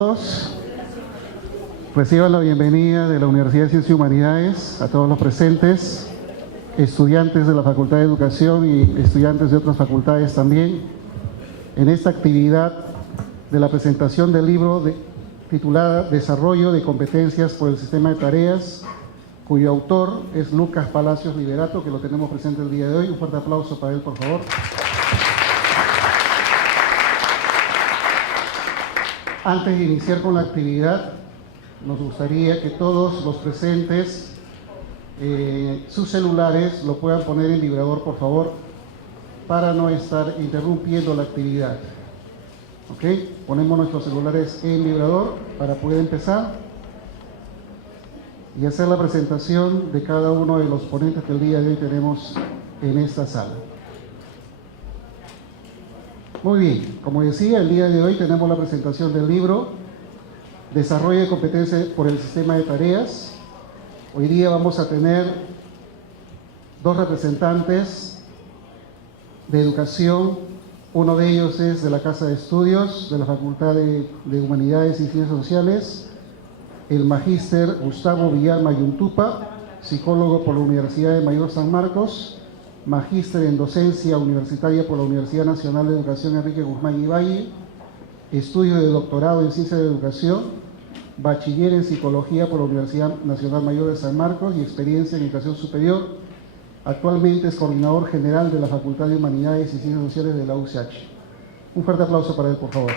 Todos reciban la bienvenida de la Universidad de Ciencias y Humanidades a todos los presentes, estudiantes de la Facultad de Educación y estudiantes de otras facultades también, en esta actividad de la presentación del libro titulada Desarrollo de competencias por el sistema de tareas, cuyo autor es Lucas Palacios Liberato, que lo tenemos presente el día de hoy. Un fuerte aplauso para él, por favor. Antes de iniciar con la actividad, nos gustaría que todos los presentes sus celulares lo puedan poner en vibrador, por favor, para no estar interrumpiendo la actividad. ¿Ok? Ponemos nuestros celulares en vibrador para poder empezar y hacer la presentación de cada uno de los ponentes que el día de hoy tenemos en esta sala. Muy bien, como decía, el día de hoy tenemos la presentación del libro Desarrollo de competencias por el sistema de tareas. Hoy día vamos a tener dos representantes de educación. Uno de ellos es de la Casa de Estudios de la Facultad de Humanidades y Ciencias Sociales, el magíster Gustavo Villar Mayuntupa, psicólogo por la Universidad de Mayor San Marcos, magíster en docencia universitaria por la Universidad Nacional de Educación Enrique Guzmán y Valle, estudio de doctorado en Ciencias de Educación, bachiller en Psicología por la Universidad Nacional Mayor de San Marcos y experiencia en Educación Superior. Actualmente es coordinador general de la Facultad de Humanidades y Ciencias Sociales de la UCH. Un fuerte aplauso para él, por favor.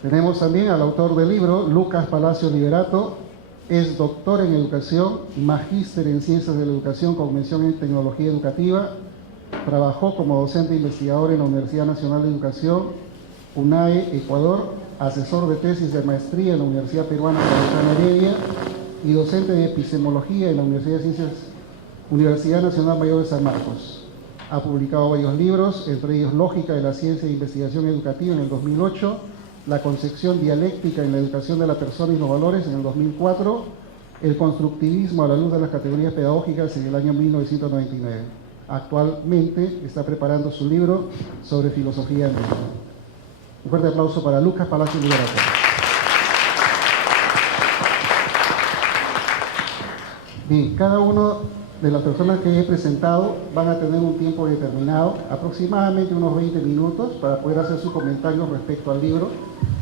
Tenemos también al autor del libro, Lucas Palacios Liberato. Es doctor en Educación, magíster en Ciencias de la Educación con mención en Tecnología Educativa. Trabajó como docente investigador en la Universidad Nacional de Educación, UNAE, Ecuador, asesor de tesis de maestría en la Universidad Peruana Cayetano Heredia y docente de epistemología en la Universidad Nacional Mayor de San Marcos. Ha publicado varios libros, entre ellos Lógica de la Ciencia e Investigación Educativa en el 2008, La concepción dialéctica en la educación de la persona y los valores en el 2004, El constructivismo a la luz de las categorías pedagógicas en el año 1999. Actualmente está preparando su libro sobre filosofía en México. Un fuerte aplauso para Lucas Palacios Liberato. Bien, cada uno de las personas que he presentado van a tener un tiempo determinado, aproximadamente unos 20 minutos, para poder hacer sus comentarios respecto al libro.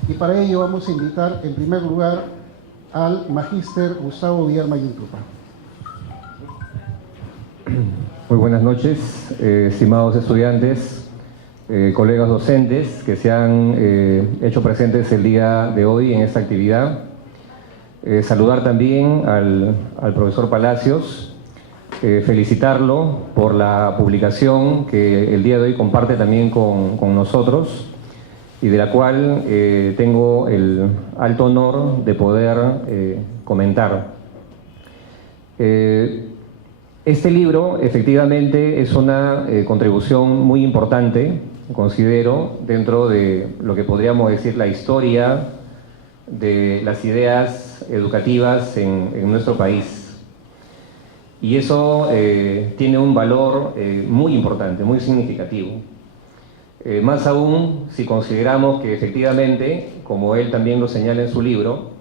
Y para ello vamos a invitar en primer lugar al magíster Gustavo Villar Mayuntupa. Muy buenas noches, estimados estudiantes, colegas docentes que se han hecho presentes el día de hoy en esta actividad. Saludar también al profesor Palacios, felicitarlo por la publicación que el día de hoy comparte también con nosotros y de la cual tengo el alto honor de poder comentar. Este libro efectivamente es una contribución muy importante, considero, dentro de lo que podríamos decir la historia de las ideas educativas en nuestro país. Y eso tiene un valor muy importante, muy significativo. Más aún si consideramos que efectivamente, como él también lo señala en su libro,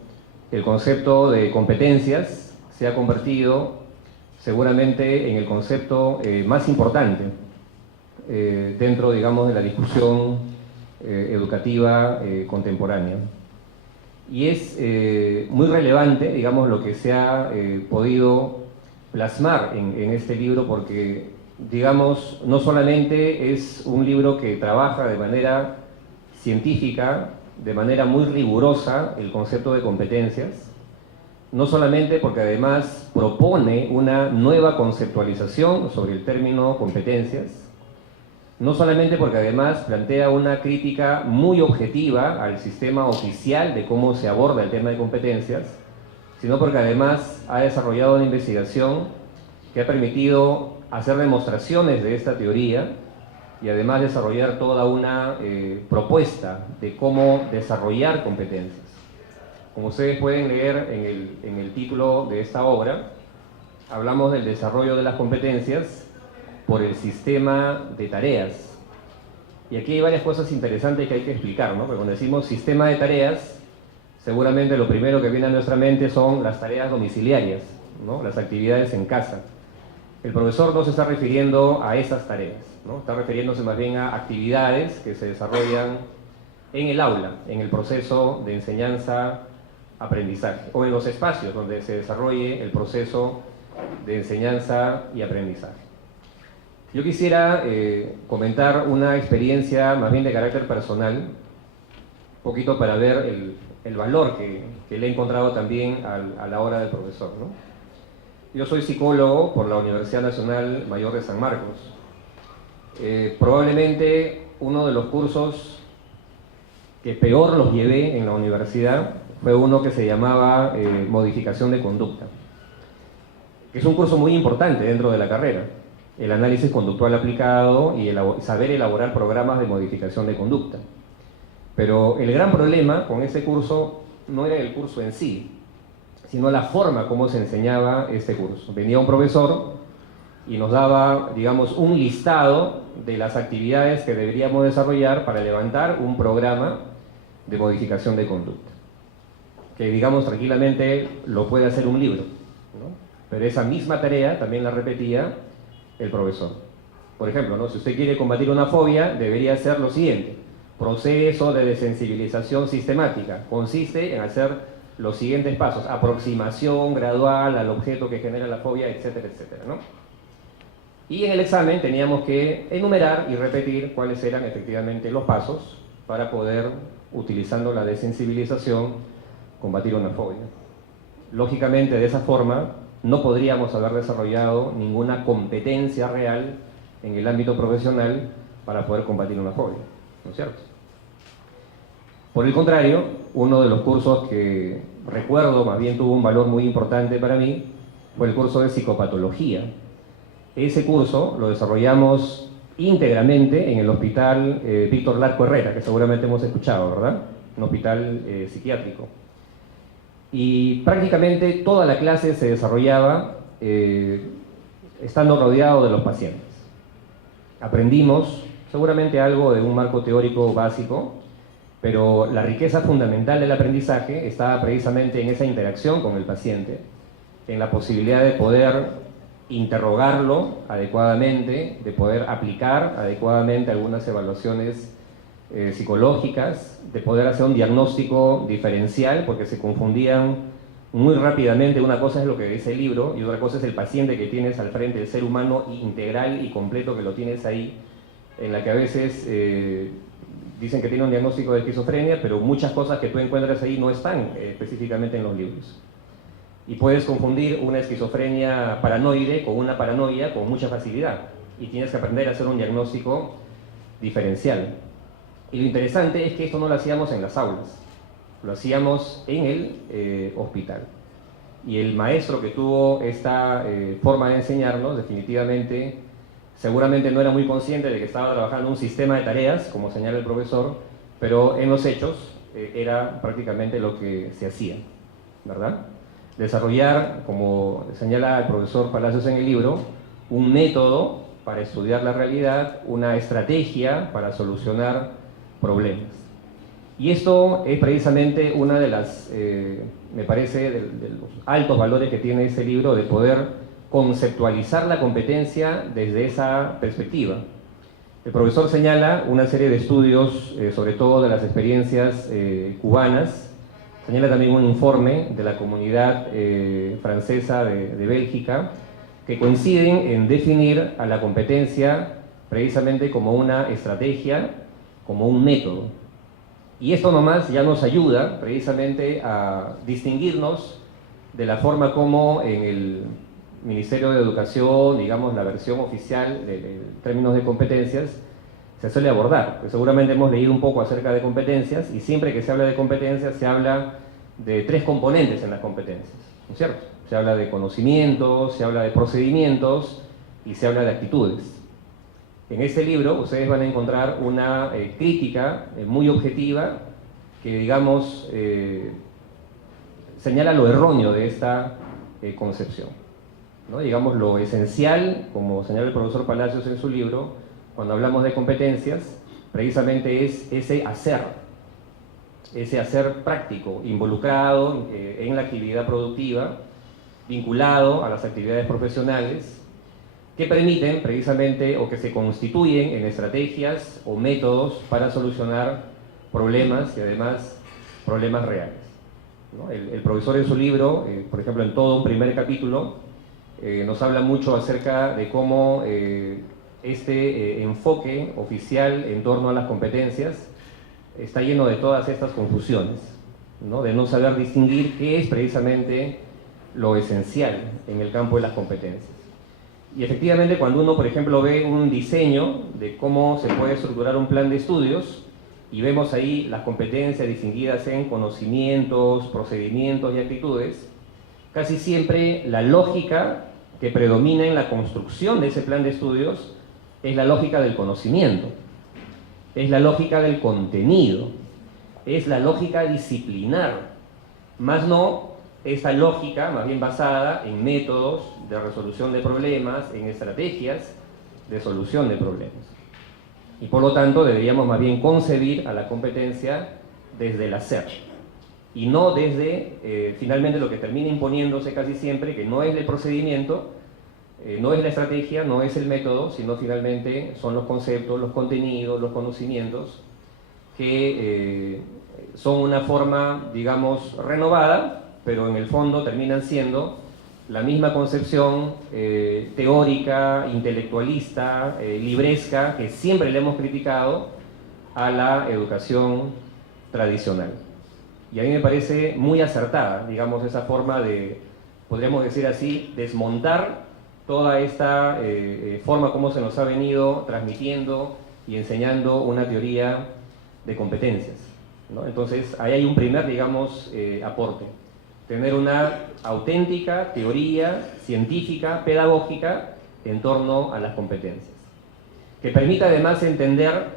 el concepto de competencias se ha convertido seguramente en el concepto más importante dentro, digamos, de la discusión educativa contemporánea. Y es muy relevante, digamos, lo que se ha podido plasmar en este libro porque, digamos, no solamente es un libro que trabaja de manera científica, de manera muy rigurosa el concepto de competencias, no solamente porque además propone una nueva conceptualización sobre el término competencias, no solamente porque además plantea una crítica muy objetiva al sistema oficial de cómo se aborda el tema de competencias, sino porque además ha desarrollado una investigación que ha permitido hacer demostraciones de esta teoría y además desarrollar toda una propuesta de cómo desarrollar competencias. Como ustedes pueden leer en el título de esta obra, hablamos del desarrollo de las competencias por el sistema de tareas. Y aquí hay varias cosas interesantes que hay que explicar, ¿no? Porque cuando decimos sistema de tareas, seguramente lo primero que viene a nuestra mente son las tareas domiciliarias, ¿no? Las actividades en casa. El profesor no se está refiriendo a esas tareas, ¿no? Está refiriéndose más bien a actividades que se desarrollan en el aula, en el proceso de enseñanza-aprendizaje, o en los espacios donde se desarrolle el proceso de enseñanza y aprendizaje. Yo quisiera comentar una experiencia más bien de carácter personal, un poquito para ver el valor que le he encontrado también a la hora del profesor, ¿no? Yo soy psicólogo por la Universidad Nacional Mayor de San Marcos. Probablemente uno de los cursos que peor los llevé en la universidad fue uno que se llamaba Modificación de Conducta, que es un curso muy importante dentro de la carrera, el análisis conductual aplicado y saber elaborar programas de modificación de conducta. Pero el gran problema con ese curso no era el curso en sí, sino la forma como se enseñaba este curso. Venía un profesor y nos daba, digamos, un listado de las actividades que deberíamos desarrollar para levantar un programa de modificación de conducta, que, digamos, tranquilamente lo puede hacer un libro, ¿no? Pero esa misma tarea también la repetía el profesor. Por ejemplo, ¿no? Si usted quiere combatir una fobia, debería hacer lo siguiente: proceso de desensibilización sistemática. Consiste en hacer los siguientes pasos: aproximación gradual al objeto que genera la fobia, etcétera, etcétera, ¿no? Y en el examen teníamos que enumerar y repetir cuáles eran efectivamente los pasos para poder, utilizando la desensibilización, combatir una fobia. Lógicamente, de esa forma, no podríamos haber desarrollado ninguna competencia real en el ámbito profesional para poder combatir una fobia, ¿no es cierto? Por el contrario, uno de los cursos que recuerdo más bien tuvo un valor muy importante para mí fue el curso de psicopatología. Ese curso lo desarrollamos íntegramente en el Hospital Víctor Larco Herrera, que seguramente hemos escuchado, ¿verdad? Un hospital psiquiátrico. Y prácticamente toda la clase se desarrollaba estando rodeado de los pacientes. Aprendimos seguramente algo de un marco teórico básico, pero la riqueza fundamental del aprendizaje estaba precisamente en esa interacción con el paciente, en la posibilidad de poder interrogarlo adecuadamente, de poder aplicar adecuadamente algunas evaluaciones psicológicas, de poder hacer un diagnóstico diferencial, porque se confundían muy rápidamente. Una cosa es lo que dice el libro y otra cosa es el paciente que tienes al frente, el ser humano integral y completo que lo tienes ahí, en la que a veces dicen que tiene un diagnóstico de esquizofrenia, pero muchas cosas que tú encuentras ahí no están específicamente en los libros. Y puedes confundir una esquizofrenia paranoide con una paranoia con mucha facilidad, y tienes que aprender a hacer un diagnóstico diferencial. Y lo interesante es que esto no lo hacíamos en las aulas, lo hacíamos en el hospital. Y el maestro que tuvo esta forma de enseñarnos, definitivamente, seguramente no era muy consciente de que estaba trabajando un sistema de tareas, como señala el profesor, pero en los hechos era prácticamente lo que se hacía, ¿verdad? Desarrollar, como señala el profesor Palacios en el libro, un método para estudiar la realidad, una estrategia para solucionar problemas. Y esto es precisamente una de las, me parece, de los altos valores que tiene este libro, de poder conceptualizar la competencia desde esa perspectiva. El profesor señala una serie de estudios, sobre todo de las experiencias cubanas. Señala también un informe de la comunidad francesa de Bélgica, que coinciden en definir a la competencia precisamente como una estrategia, como un método. Y esto nomás ya nos ayuda precisamente a distinguirnos de la forma como en el Ministerio de Educación, digamos la versión oficial de términos de competencias, se suele abordar. Pues seguramente hemos leído un poco acerca de competencias, y siempre que se habla de competencias se habla de tres componentes en las competencias, ¿no es cierto? Se habla de conocimientos, se habla de procedimientos y se habla de actitudes. En este libro ustedes van a encontrar una crítica muy objetiva que, digamos, señala lo erróneo de esta concepción, ¿no? Digamos, lo esencial, como señala el profesor Palacios en su libro, cuando hablamos de competencias, precisamente es ese hacer práctico, involucrado en la actividad productiva, vinculado a las actividades profesionales, que permiten precisamente o que se constituyen en estrategias o métodos para solucionar problemas y además problemas reales, ¿no? El profesor en su libro, por ejemplo, en todo un primer capítulo, nos habla mucho acerca de cómo este enfoque oficial en torno a las competencias está lleno de todas estas confusiones, ¿no? De no saber distinguir qué es precisamente lo esencial en el campo de las competencias. Y efectivamente, cuando uno, por ejemplo, ve un diseño de cómo se puede estructurar un plan de estudios y vemos ahí las competencias distinguidas en conocimientos, procedimientos y actitudes, casi siempre la lógica que predomina en la construcción de ese plan de estudios es la lógica del conocimiento, es la lógica del contenido, es la lógica disciplinar, más no esta lógica más bien basada en métodos de resolución de problemas, en estrategias de solución de problemas. Y por lo tanto deberíamos más bien concebir a la competencia desde el hacer y no desde finalmente lo que termina imponiéndose casi siempre, que no es el procedimiento, no es la estrategia, no es el método, sino finalmente son los conceptos, los contenidos, los conocimientos que son una forma, digamos, renovada, pero en el fondo terminan siendo la misma concepción teórica, intelectualista, libresca, que siempre le hemos criticado a la educación tradicional. Y a mí me parece muy acertada, digamos, esa forma de, podríamos decir así, desmontar toda esta forma como se nos ha venido transmitiendo y enseñando una teoría de competencias, ¿no? Entonces, ahí hay un primer, digamos, aporte. Tener una auténtica teoría científica, pedagógica, en torno a las competencias, que permita además entender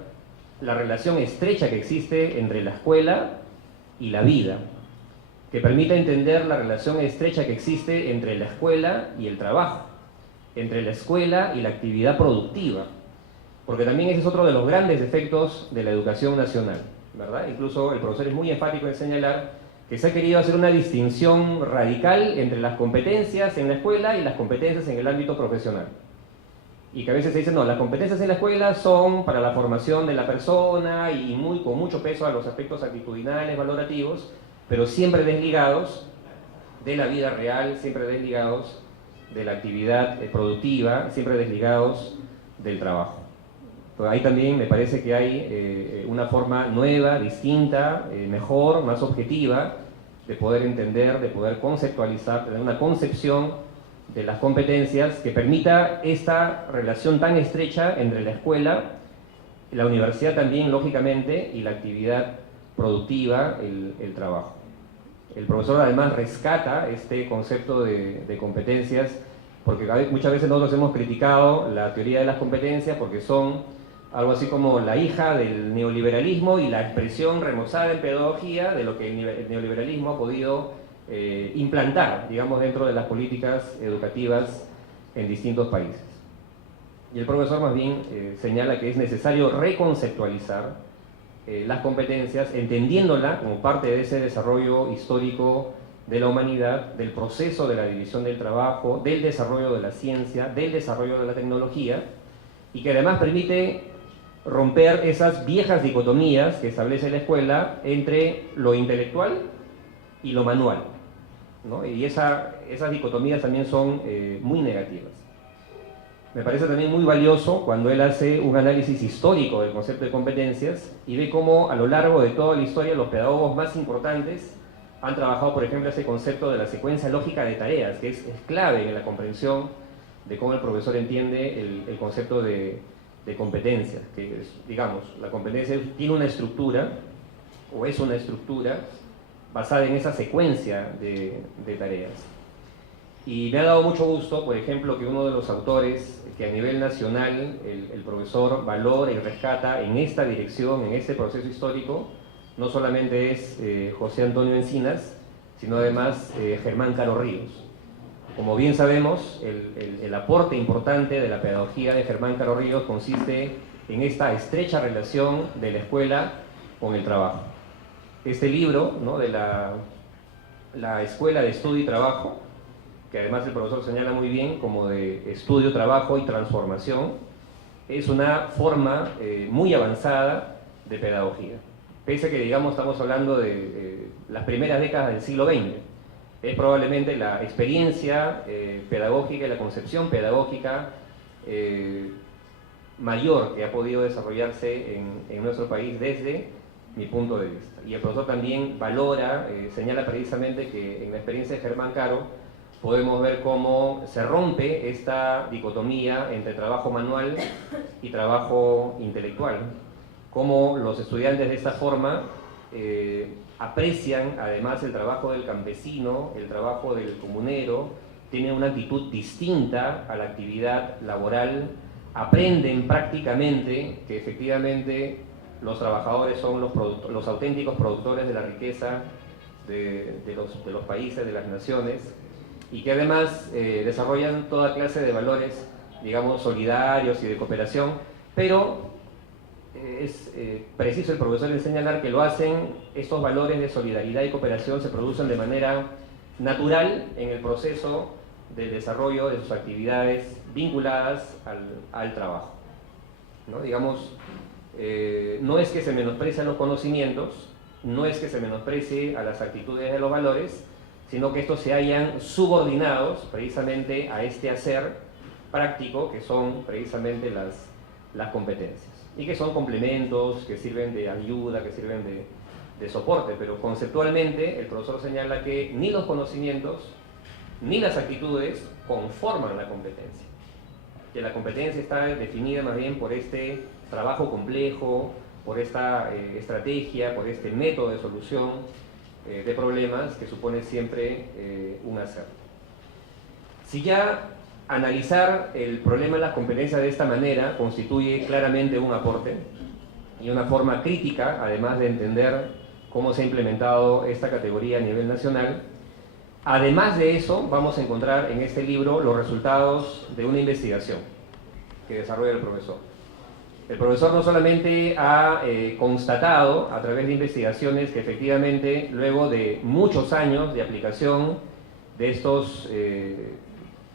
la relación estrecha que existe entre la escuela y la vida, que permita entender la relación estrecha que existe entre la escuela y el trabajo, entre la escuela y la actividad productiva, porque también ese es otro de los grandes efectos de la educación nacional, ¿verdad? Incluso el profesor es muy enfático en señalar que se ha querido hacer una distinción radical entre las competencias en la escuela y las competencias en el ámbito profesional. Y que a veces se dice, no, las competencias en la escuela son para la formación de la persona y con mucho peso a los aspectos actitudinales, valorativos, pero siempre desligados de la vida real, siempre desligados de la actividad productiva, siempre desligados del trabajo. Pero ahí también me parece que hay una forma nueva, distinta, mejor, más objetiva de poder entender, de poder conceptualizar, tener una concepción de las competencias que permita esta relación tan estrecha entre la escuela, la universidad también, lógicamente, y la actividad productiva, el trabajo. El profesor además rescata este concepto de competencias, porque muchas veces nosotros hemos criticado la teoría de las competencias porque son algo así como la hija del neoliberalismo y la expresión remozada en pedagogía de lo que el neoliberalismo ha podido implantar, digamos, dentro de las políticas educativas en distintos países. Y el profesor más bien señala que es necesario reconceptualizar las competencias, entendiéndola como parte de ese desarrollo histórico de la humanidad, del proceso de la división del trabajo, del desarrollo de la ciencia, del desarrollo de la tecnología, y que además permite romper esas viejas dicotomías que establece la escuela entre lo intelectual y lo manual, ¿no? Y esas dicotomías también son muy negativas. Me parece también muy valioso cuando él hace un análisis histórico del concepto de competencias y ve cómo a lo largo de toda la historia los pedagogos más importantes han trabajado, por ejemplo, ese concepto de la secuencia lógica de tareas, que es clave en la comprensión de cómo el profesor entiende el concepto de competencia, que es, digamos, la competencia tiene una estructura, o es una estructura, basada en esa secuencia de tareas. Y me ha dado mucho gusto, por ejemplo, que uno de los autores que a nivel nacional el profesor valora y rescata en esta dirección, en este proceso histórico, no solamente es José Antonio Encinas, sino además Germán Caro Ríos. Como bien sabemos, el aporte importante de la pedagogía de Germán Caro Ríos consiste en esta estrecha relación de la escuela con el trabajo. Este libro, ¿no?, de la Escuela de Estudio y Trabajo, que además el profesor señala muy bien como de estudio, trabajo y transformación, es una forma muy avanzada de pedagogía. Pese a que, digamos, estamos hablando de las primeras décadas del siglo XX, es probablemente la experiencia pedagógica y la concepción pedagógica mayor que ha podido desarrollarse en nuestro país desde mi punto de vista. Y el profesor también valora, señala precisamente que en la experiencia de Germán Caro podemos ver cómo se rompe esta dicotomía entre trabajo manual y trabajo intelectual, cómo los estudiantes de esta forma aprecian además el trabajo del campesino, el trabajo del comunero, tienen una actitud distinta a la actividad laboral, aprenden prácticamente que efectivamente los trabajadores son los auténticos productores de la riqueza de los países, de las naciones, y que además desarrollan toda clase de valores, digamos, solidarios y de cooperación, pero es preciso el profesor en señalar que lo hacen, estos valores de solidaridad y cooperación se producen de manera natural en el proceso del desarrollo de sus actividades vinculadas al trabajo, ¿no? Digamos, no es que se menosprecien los conocimientos, no es que se menosprecie a las actitudes de los valores, sino que estos se hayan subordinados precisamente a este hacer práctico que son precisamente las competencias, y que son complementos, que sirven de ayuda, que sirven de soporte, pero conceptualmente el profesor señala que ni los conocimientos ni las actitudes conforman la competencia, que la competencia está definida más bien por este trabajo complejo, por esta estrategia, por este método de solución de problemas que supone siempre un hacer. Si ya analizar el problema de las competencias de esta manera constituye claramente un aporte y una forma crítica, además de entender cómo se ha implementado esta categoría a nivel nacional, además de eso vamos a encontrar en este libro los resultados de una investigación que desarrolla el profesor. El profesor no solamente ha constatado a través de investigaciones que efectivamente luego de muchos años de aplicación de estos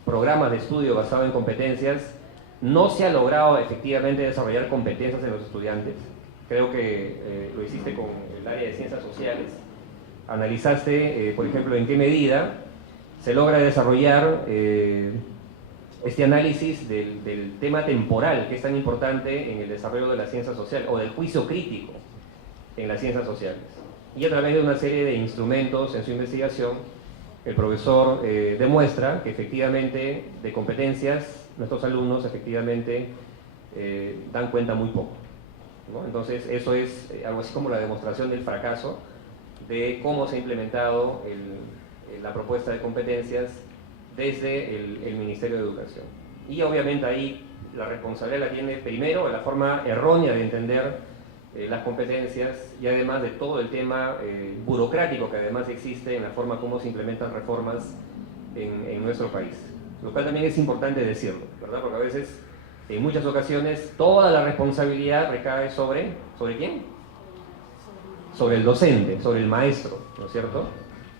programas de estudio basados en competencias, no se ha logrado efectivamente desarrollar competencias en los estudiantes. Creo que lo hiciste con el área de ciencias sociales. Analizaste, por ejemplo, en qué medida se logra desarrollar este análisis del tema temporal, que es tan importante en el desarrollo de la ciencia social, o del juicio crítico en las ciencias sociales. Y a través de una serie de instrumentos en su investigación, el profesor demuestra que efectivamente de competencias nuestros alumnos efectivamente dan cuenta muy poco, ¿no? Entonces eso es algo así como la demostración del fracaso de cómo se ha implementado la propuesta de competencias desde el Ministerio de Educación. Y obviamente ahí la responsabilidad la tiene primero la forma errónea de entender las competencias, y además de todo el tema burocrático que además existe en la forma como se implementan reformas en nuestro país. Lo cual también es importante decirlo, ¿verdad? Porque a veces, en muchas ocasiones, toda la responsabilidad recae ¿sobre quién? Sobre el docente, sobre el maestro, ¿no es cierto?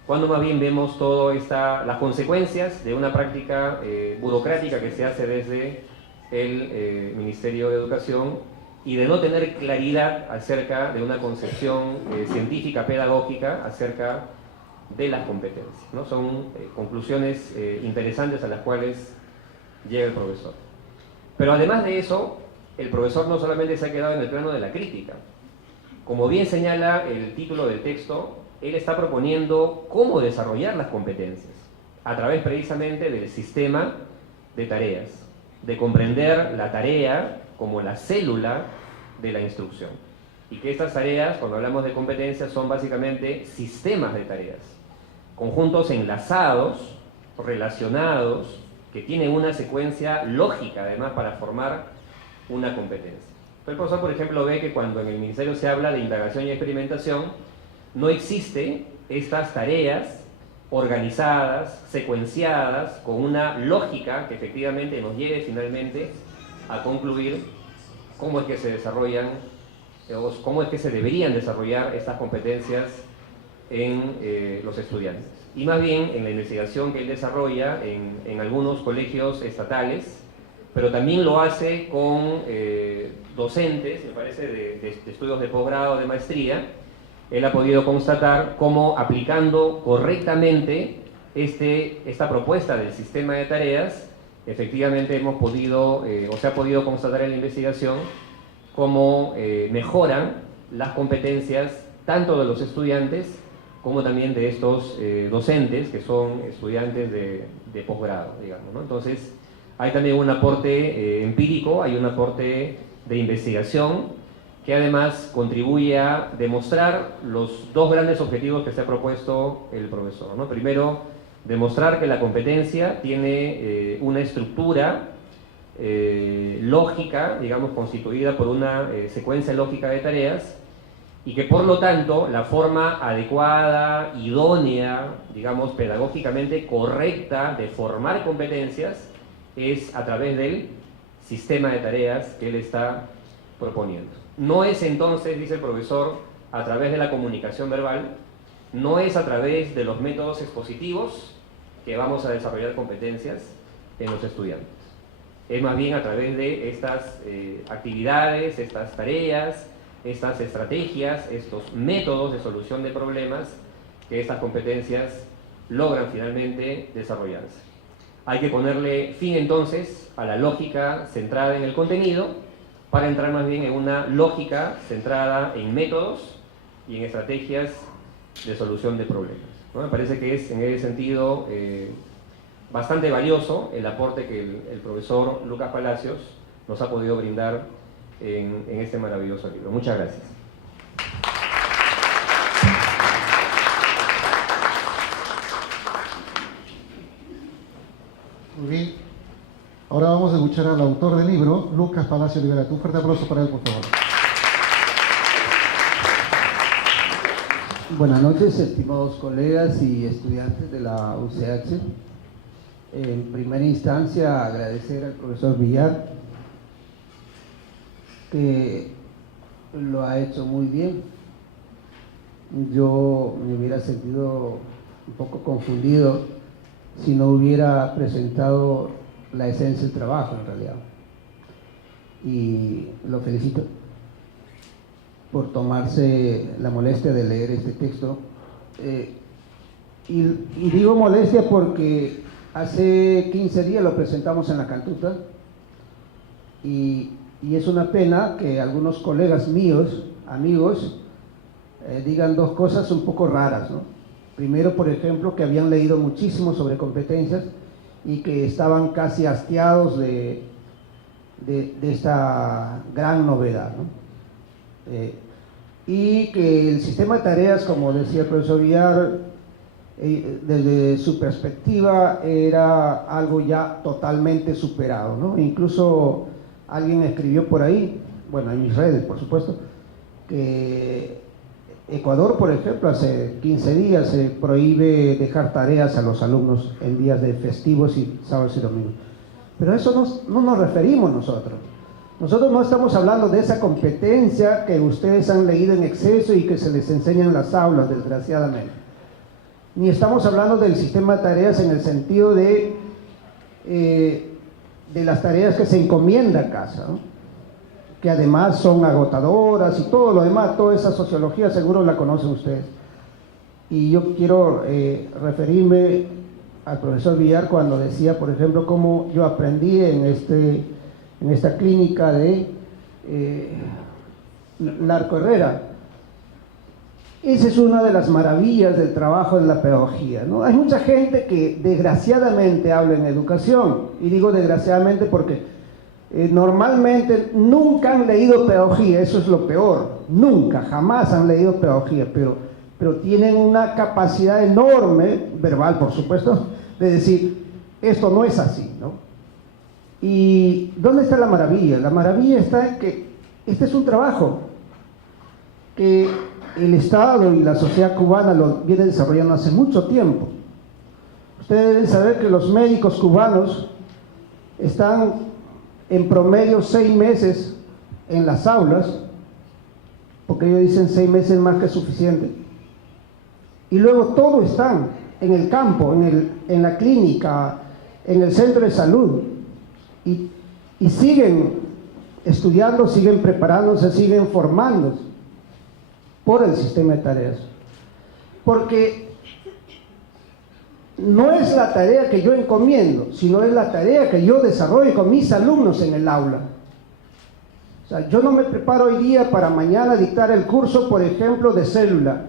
Cuando más bien vemos todas las consecuencias de una práctica burocrática que se hace desde el Ministerio de Educación, y de no tener claridad acerca de una concepción científica, pedagógica, acerca de las competencias, ¿no? Son conclusiones interesantes a las cuales llega el profesor. Pero además de eso, el profesor no solamente se ha quedado en el plano de la crítica. Como bien señala el título del texto, él está proponiendo cómo desarrollar las competencias, a través precisamente del sistema de tareas, de comprender la tarea como la célula de la instrucción. Y que estas tareas, cuando hablamos de competencias, son básicamente sistemas de tareas, conjuntos enlazados, relacionados, que tienen una secuencia lógica además para formar una competencia. El profesor, por ejemplo, ve que cuando en el Ministerio se habla de indagación y experimentación, no existe estas tareas organizadas, secuenciadas, con una lógica que efectivamente nos lleve finalmente a concluir cómo es que se desarrollan, o cómo es que se deberían desarrollar estas competencias en los estudiantes. Y más bien en la investigación que él desarrolla en algunos colegios estatales, pero también lo hace con docentes, me parece, de estudios de posgrado, de maestría. Él ha podido constatar cómo aplicando correctamente esta propuesta del sistema de tareas, efectivamente hemos podido, o se ha podido constatar en la investigación, cómo mejoran las competencias tanto de los estudiantes como también de estos docentes que son estudiantes de posgrado, digamos, ¿no? Entonces, hay también un aporte empírico, hay un aporte de investigación que además contribuye a demostrar los dos grandes objetivos que se ha propuesto el profesor, ¿no? Primero, demostrar que la competencia tiene una estructura lógica, digamos, constituida por una secuencia lógica de tareas, y que por lo tanto la forma adecuada, idónea, digamos, pedagógicamente correcta de formar competencias es a través del sistema de tareas que él está proponiendo. No es entonces, dice el profesor, a través de la comunicación verbal, no es a través de los métodos expositivos que vamos a desarrollar competencias en los estudiantes. Es más bien a través de estas actividades, estas tareas, estas estrategias, estos métodos de solución de problemas que estas competencias logran finalmente desarrollarse. Hay que ponerle fin entonces a la lógica centrada en el contenido para entrar más bien en una lógica centrada en métodos y en estrategias de solución de problemas, ¿no? Me parece que es en ese sentido bastante valioso el aporte que el profesor Lucas Palacios nos ha podido brindar en este maravilloso libro. Muchas gracias. Muy bien. Ahora vamos a escuchar al autor del libro, Lucas Palacios Liberato. Un fuerte aplauso para él, por favor. Buenas noches, estimados colegas y estudiantes de la UCH. En primera instancia, agradecer al profesor Villar, que lo ha hecho muy bien. Yo me hubiera sentido un poco confundido si no hubiera presentado la esencia del trabajo, en realidad. Y lo felicito por tomarse la molestia de leer este texto. Y digo molestia porque hace 15 días lo presentamos en la Cantuta y es una pena que algunos colegas míos, amigos, digan dos cosas un poco raras, ¿no? Primero, por ejemplo, que habían leído muchísimo sobre competencias y que estaban casi hastiados de esta gran novedad, ¿no? Y que el sistema de tareas, como decía el profesor Villar, desde su perspectiva era algo ya totalmente superado, ¿no? Incluso alguien escribió por ahí, bueno, en mis redes, por supuesto, que Ecuador, por ejemplo, hace 15 días se prohíbe dejar tareas a los alumnos en días de festivos y sábados y domingos. Pero a eso no nos referimos nosotros. Nosotros no estamos hablando de esa competencia que ustedes han leído en exceso y que se les enseña en las aulas, desgraciadamente. Ni estamos hablando del sistema de tareas en el sentido de las tareas que se encomienda a casa, ¿no? Que además son agotadoras y todo lo demás, toda esa sociología seguro la conocen ustedes. Y yo quiero referirme al profesor Villar cuando decía, por ejemplo, cómo yo aprendí en esta clínica de Larco Herrera. Esa es una de las maravillas del trabajo de la pedagogía, ¿no? Hay mucha gente que desgraciadamente habla en educación, y digo desgraciadamente porque normalmente nunca han leído pedagogía, eso es lo peor, nunca, jamás han leído pedagogía, pero tienen una capacidad enorme, verbal por supuesto, de decir, esto no es así, ¿no? ¿Y dónde está la maravilla? La maravilla está en que este es un trabajo que el Estado y la sociedad cubana lo viene desarrollando hace mucho tiempo. Ustedes deben saber que los médicos cubanos están en promedio 6 meses en las aulas, porque ellos dicen 6 meses más que suficiente, y luego todos están en el campo, en la clínica, en el centro de salud, y siguen estudiando, siguen preparándose, siguen formándose por el sistema de tareas. Porque no es la tarea que yo encomiendo, sino es la tarea que yo desarrollo con mis alumnos en el aula. O sea, yo no me preparo hoy día para mañana dictar el curso, por ejemplo, de célula.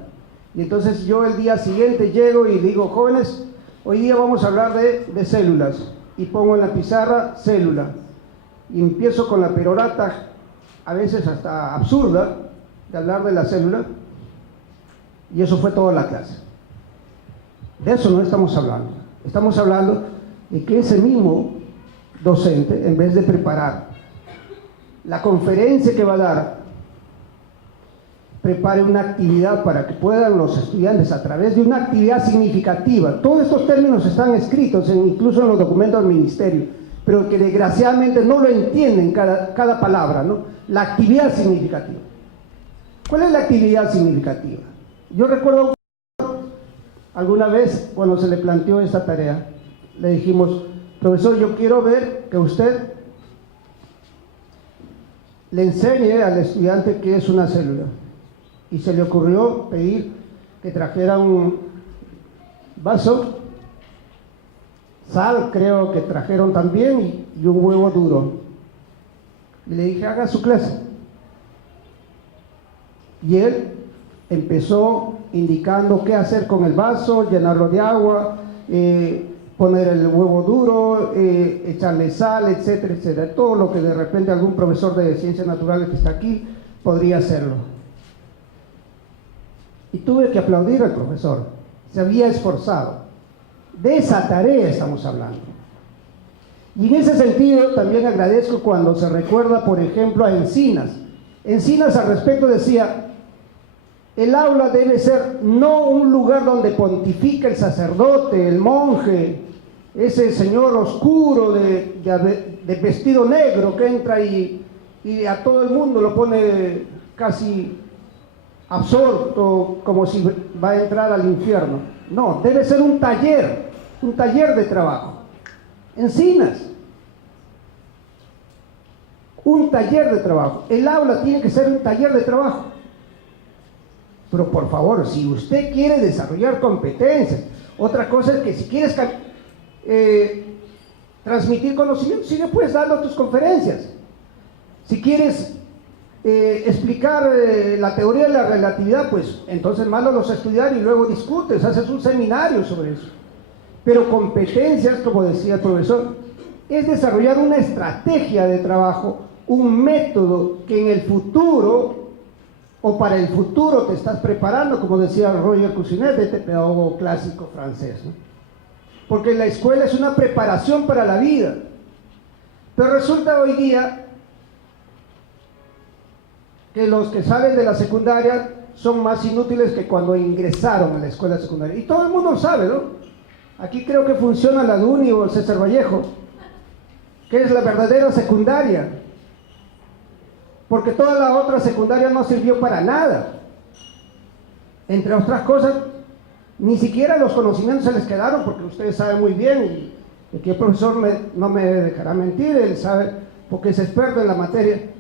Y entonces yo el día siguiente llego y digo, jóvenes, hoy día vamos a hablar de células. Y pongo en la pizarra célula. Y empiezo con la perorata, a veces hasta absurda, de hablar de la célula. Y eso fue toda la clase. De eso no estamos hablando. Estamos hablando de que ese mismo docente, en vez de preparar la conferencia que va a dar, prepare una actividad para que puedan los estudiantes, a través de una actividad significativa. Todos estos términos están escritos incluso en los documentos del ministerio, pero que desgraciadamente no lo entienden cada palabra, ¿no? La actividad significativa. ¿Cuál es la actividad significativa? Yo recuerdo alguna vez cuando se le planteó esta tarea, le dijimos, profesor, yo quiero ver que usted le enseñe al estudiante qué es una célula. Y se le ocurrió pedir que trajera un vaso, sal creo que trajeron también, y un huevo duro. Y le dije, haga su clase. Y él empezó indicando qué hacer con el vaso, llenarlo de agua, poner el huevo duro, echarle sal, etcétera, etcétera. Todo lo que de repente algún profesor de ciencias naturales que está aquí podría hacerlo. Y tuve que aplaudir al profesor, se había esforzado. De esa tarea estamos hablando. Y en ese sentido también agradezco cuando se recuerda, por ejemplo, a Encinas. Encinas al respecto decía, el aula debe ser no un lugar donde pontifica el sacerdote, el monje, ese señor oscuro de vestido negro que entra y a todo el mundo lo pone casi absorto, como si va a entrar al infierno. No, debe ser un taller de trabajo. Encinas, un taller de trabajo. El aula tiene que ser un taller de trabajo. Pero por favor, si usted quiere desarrollar competencias, otra cosa es que si quieres transmitir conocimiento, sigue pues dando tus conferencias. Si quieres explicar la teoría de la relatividad, pues entonces mándalos a estudiar y luego discutes, haces un seminario sobre eso. Pero competencias, como decía el profesor, es desarrollar una estrategia de trabajo, un método que en el futuro o para el futuro te estás preparando, como decía Roger Cousinet, este pedagogo clásico francés, ¿no? Porque la escuela es una preparación para la vida. Pero resulta hoy día que los que salen de la secundaria son más inútiles que cuando ingresaron a la escuela secundaria. Y todo el mundo lo sabe, ¿no? Aquí creo que funciona la DUNI o el César Vallejo, que es la verdadera secundaria. Porque toda la otra secundaria no sirvió para nada. Entre otras cosas, ni siquiera los conocimientos se les quedaron, porque ustedes saben muy bien, y aquí el profesor no me dejará mentir, él sabe, porque es experto en la materia,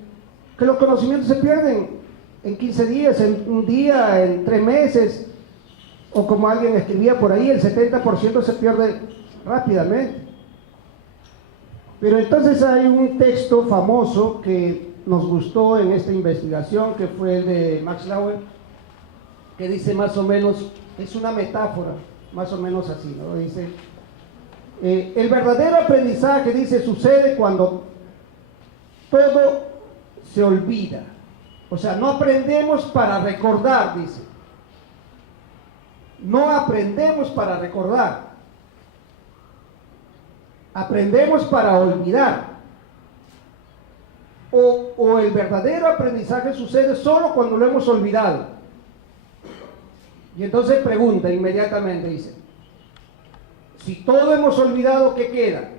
que los conocimientos se pierden en 15 días, en un día, en 3 meses, o como alguien escribía por ahí, el 70% se pierde rápidamente. Pero entonces hay un texto famoso que nos gustó en esta investigación, que fue el de Max Lauer, que dice más o menos, es una metáfora, más o menos así, ¿no? Dice, el verdadero aprendizaje, dice, sucede cuando todo se olvida. O sea, no aprendemos para recordar, dice. No aprendemos para recordar. Aprendemos para olvidar. O el verdadero aprendizaje sucede solo cuando lo hemos olvidado. Y entonces pregunta inmediatamente, dice, si todo hemos olvidado, ¿qué queda?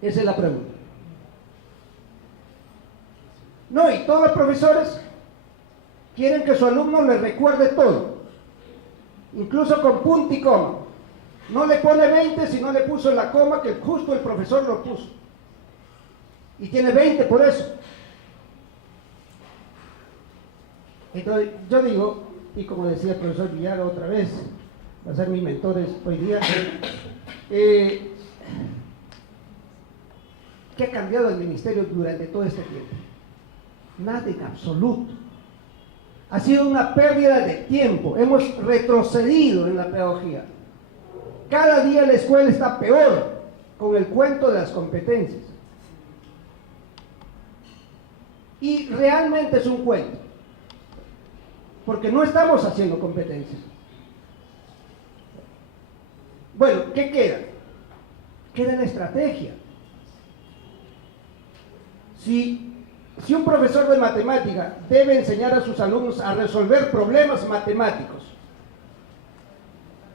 Esa es la pregunta. No, y todos los profesores quieren que su alumno le recuerde todo, incluso con punto y coma. No le pone 20 si no le puso la coma que justo el profesor lo puso. Y tiene 20 por eso. Entonces, yo digo, y como decía el profesor Villar otra vez, va a ser mis mentores hoy día, ¿qué ha cambiado el ministerio durante todo este tiempo? Nada en absoluto. Ha sido una pérdida de tiempo, hemos retrocedido en la pedagogía. Cada día la escuela está peor con el cuento de las competencias. Y realmente es un cuento, porque no estamos haciendo competencias. Bueno, ¿qué queda? Queda la estrategia. Si un profesor de matemática debe enseñar a sus alumnos a resolver problemas matemáticos,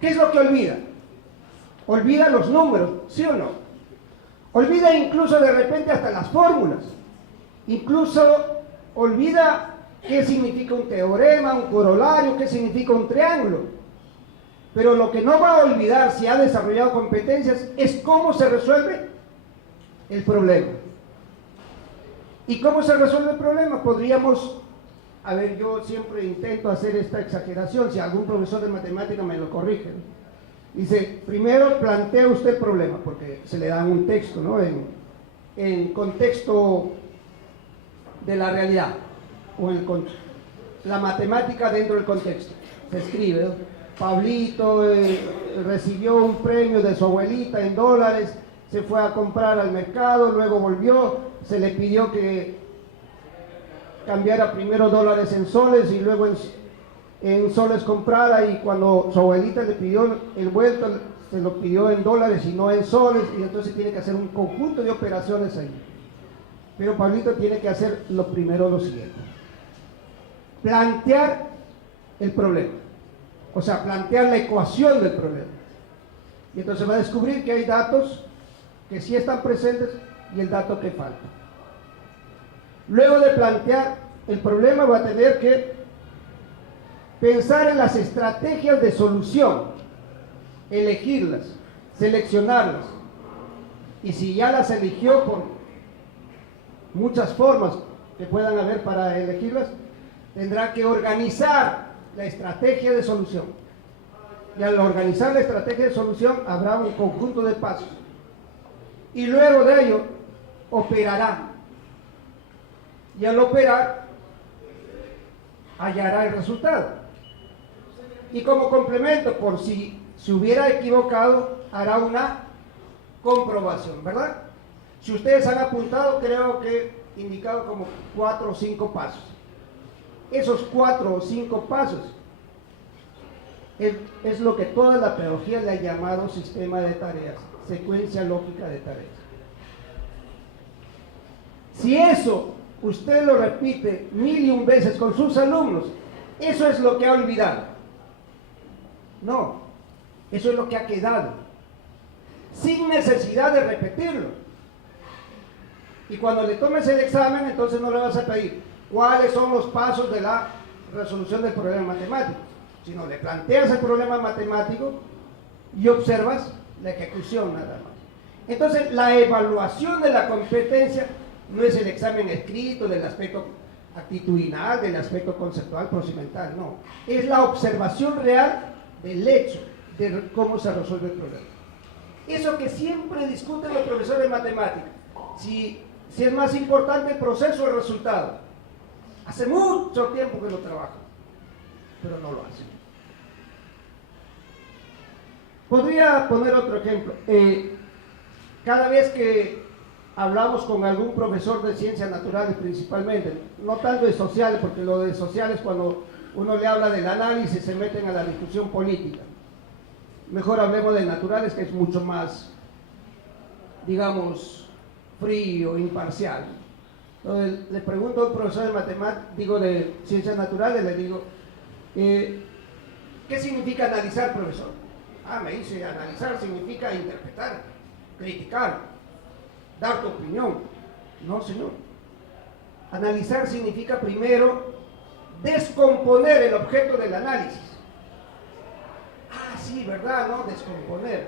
¿qué es lo que olvida? Olvida los números, ¿sí o no? Olvida incluso de repente hasta las fórmulas. Incluso olvida qué significa un teorema, un corolario, qué significa un triángulo. Pero lo que no va a olvidar si ha desarrollado competencias es cómo se resuelve el problema. ¿Y cómo se resuelve el problema? Podríamos, a ver, yo siempre intento hacer esta exageración, si algún profesor de matemática me lo corrige, ¿no? Dice, primero plantea usted el problema, porque se le da un texto, ¿no? En contexto de la realidad, o la matemática dentro del contexto. Se escribe, ¿no? Pablito recibió un premio de su abuelita en dólares, se fue a comprar al mercado, luego volvió, se le pidió que cambiara primero dólares en soles y luego en soles comprara, y cuando su abuelita le pidió el vuelto, se lo pidió en dólares y no en soles, y entonces tiene que hacer un conjunto de operaciones ahí. Pero Pablito tiene que hacer lo primero lo siguiente: plantear el problema, o sea, plantear la ecuación del problema. Y entonces va a descubrir que hay datos que sí están presentes y el dato que falta. Luego de plantear el problema va a tener que pensar en las estrategias de solución, elegirlas, seleccionarlas. Y si ya las eligió por muchas formas que puedan haber para elegirlas, tendrá que organizar la estrategia de solución. Y al organizar la estrategia de solución habrá un conjunto de pasos. Y luego de ello operará. Y al operar hallará el resultado. Y como complemento, por si se hubiera equivocado, hará una comprobación, ¿verdad? Si ustedes han apuntado, creo que he indicado como 4 o 5 pasos. Esos 4 o 5 pasos es lo que toda la pedagogía le ha llamado sistema de tareas, secuencia lógica de tareas. Si eso usted lo repite 1001 veces con sus alumnos, eso es lo que ha olvidado. No, eso es lo que ha quedado, sin necesidad de repetirlo. Y cuando le tomes el examen, entonces no le vas a pedir cuáles son los pasos de la resolución del problema matemático, sino le planteas el problema matemático y observas la ejecución nada más. Entonces, la evaluación de la competencia no es el examen escrito del aspecto actitudinal, del aspecto conceptual, procedimental, no. Es la observación real del hecho, de cómo se resuelve el problema. Eso que siempre discuten los profesores de matemáticas, si es más importante el proceso o el resultado. Hace mucho tiempo que lo trabajan, pero no lo hacen. Podría poner otro ejemplo. Cada vez que hablamos con algún profesor de ciencias naturales principalmente, no tanto de sociales, porque lo de sociales cuando uno le habla del análisis se meten a la discusión política. Mejor hablemos de naturales, que es mucho más, digamos, frío, imparcial. Entonces le pregunto a un profesor de matemáticas, de ciencias naturales, le digo, ¿qué significa analizar, profesor? Me dice, analizar significa interpretar, criticar, dar tu opinión. No, señor. Analizar significa primero descomponer el objeto del análisis. Ah, sí, ¿verdad? ¿No? Descomponer.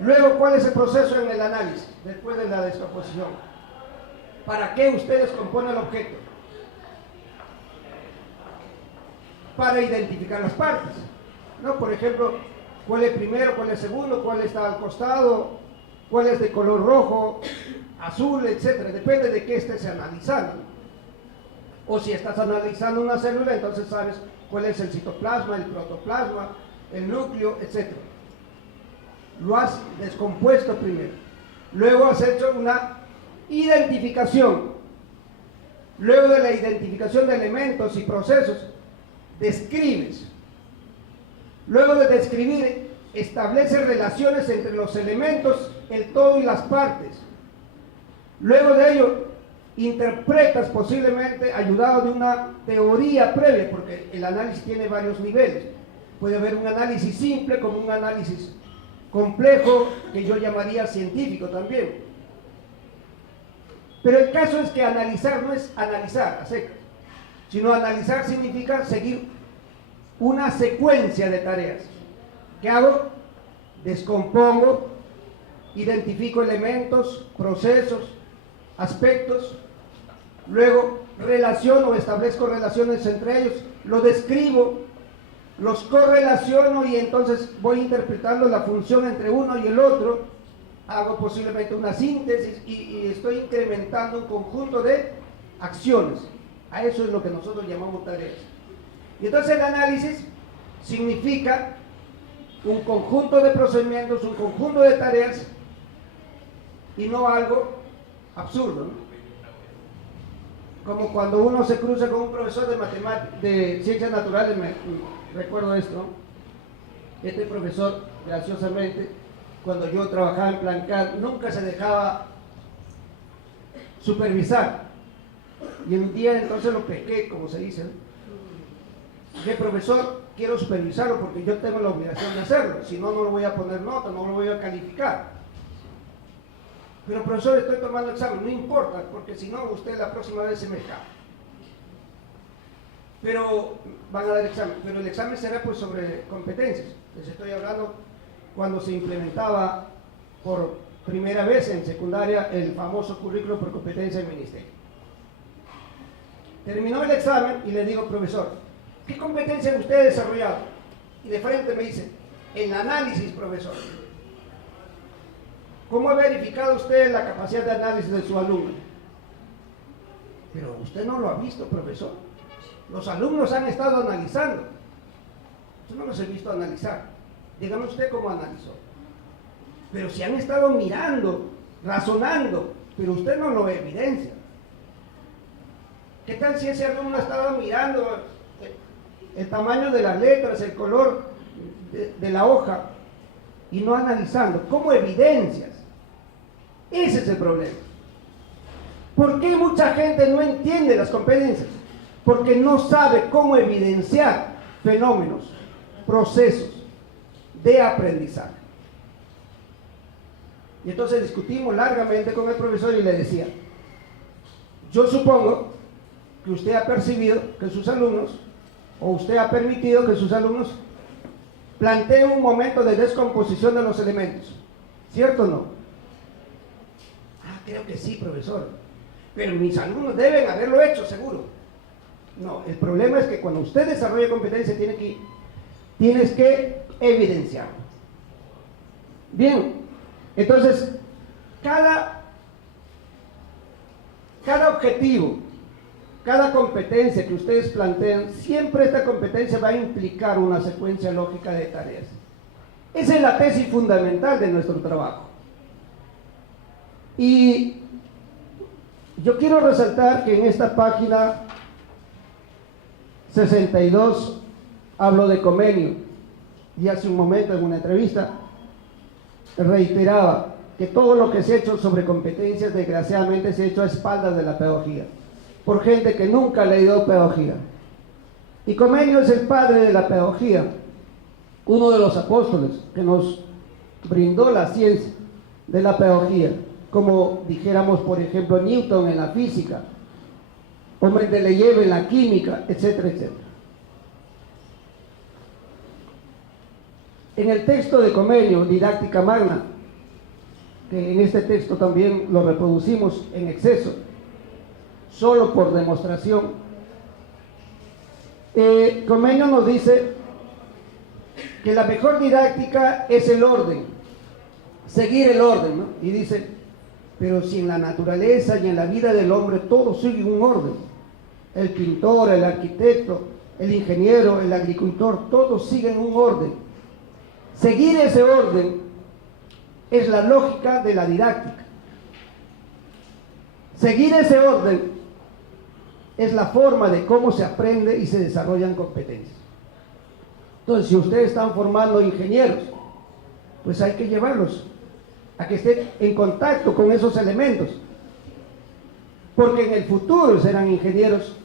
Luego, ¿cuál es el proceso en el análisis después de la descomposición? ¿Para qué usted descompone el objeto? Para identificar las partes, ¿no? Por ejemplo, cuál es primero, cuál es segundo, cuál está al costado, cuál es de color rojo, azul, etcétera. Depende de qué estés analizando. O si estás analizando una célula, entonces sabes cuál es el citoplasma, el protoplasma, el núcleo, etcétera. Lo has descompuesto primero. Luego has hecho una identificación. Luego de la identificación de elementos y procesos, describes. Luego de describir, establece relaciones entre los elementos, el todo y las partes. Luego de ello, interpretas, posiblemente ayudado de una teoría previa, porque el análisis tiene varios niveles. Puede haber un análisis simple como un análisis complejo, que yo llamaría científico también. Pero el caso es que analizar no es analizar a secas, sino analizar significa seguir una secuencia de tareas. ¿Qué hago? Descompongo, identifico elementos, procesos, aspectos, luego relaciono, establezco relaciones entre ellos, lo describo, los correlaciono y entonces voy interpretando la función entre uno y el otro, hago posiblemente una síntesis y estoy incrementando un conjunto de acciones. A eso es lo que nosotros llamamos tareas. Y entonces el análisis significa un conjunto de procedimientos, un conjunto de tareas y no algo absurdo, ¿no? Como cuando uno se cruza con un profesor de ciencias naturales, recuerdo esto, ¿no? Este profesor, graciosamente, cuando yo trabajaba en Plancar, nunca se dejaba supervisar. Y un día entonces lo pesqué, como se dice, ¿no? Dije, profesor, quiero supervisarlo porque yo tengo la obligación de hacerlo, si no, no le voy a poner nota, no lo voy a calificar. Pero profesor, estoy tomando examen, no importa, porque si no, usted la próxima vez se me escapa. Pero van a dar examen, pero el examen será pues sobre competencias. Les estoy hablando cuando se implementaba por primera vez en secundaria el famoso currículo por competencia del ministerio. Terminó el examen y le digo, profesor, ¿qué competencia usted ha desarrollado? Y de frente me dice, en análisis, profesor. ¿Cómo ha verificado usted la capacidad de análisis de su alumno? Pero usted no lo ha visto, profesor. Los alumnos han estado analizando. Yo no los he visto analizar. Dígame usted cómo analizó. Pero si han estado mirando, razonando, pero usted no lo evidencia. ¿Qué tal si ese alumno ha estado mirando el tamaño de las letras, el color de la hoja y no analizando? ¿Cómo evidencias? Ese es el problema. ¿Por qué mucha gente no entiende las competencias? Porque no sabe cómo evidenciar fenómenos, procesos de aprendizaje. Y entonces discutimos largamente con el profesor y le decía, yo supongo que usted ha percibido que sus alumnos, o usted ha permitido que sus alumnos planteen un momento de descomposición de los elementos, ¿cierto o no? Ah, creo que sí, profesor, pero mis alumnos deben haberlo hecho, seguro. No, el problema es que cuando usted desarrolla competencia tienes que evidenciarlo. Bien, entonces cada objetivo, cada competencia que ustedes plantean, siempre esta competencia va a implicar una secuencia lógica de tareas. Esa es la tesis fundamental de nuestro trabajo. Y yo quiero resaltar que en esta página 62 hablo de Comenio, y hace un momento en una entrevista reiteraba que todo lo que se ha hecho sobre competencias desgraciadamente se ha hecho a espaldas de la pedagogía, por gente que nunca ha leído pedagogía. Y Comenio es el padre de la pedagogía, uno de los apóstoles que nos brindó la ciencia de la pedagogía, como dijéramos por ejemplo Newton en la física, o Mendeleev en la química, etcétera, etcétera. En el texto de Comenio, Didáctica Magna, que en este texto también lo reproducimos en exceso, solo por demostración, Comenio nos dice que la mejor didáctica es el orden, seguir el orden, ¿no? Y dice, pero si en la naturaleza y en la vida del hombre todo sigue un orden, el pintor, el arquitecto, el ingeniero, el agricultor, todos siguen un orden. Seguir ese orden es la lógica de la didáctica. Seguir ese orden es la forma de cómo se aprende y se desarrollan competencias. Entonces, si ustedes están formando ingenieros, pues hay que llevarlos a que estén en contacto con esos elementos, porque en el futuro serán ingenieros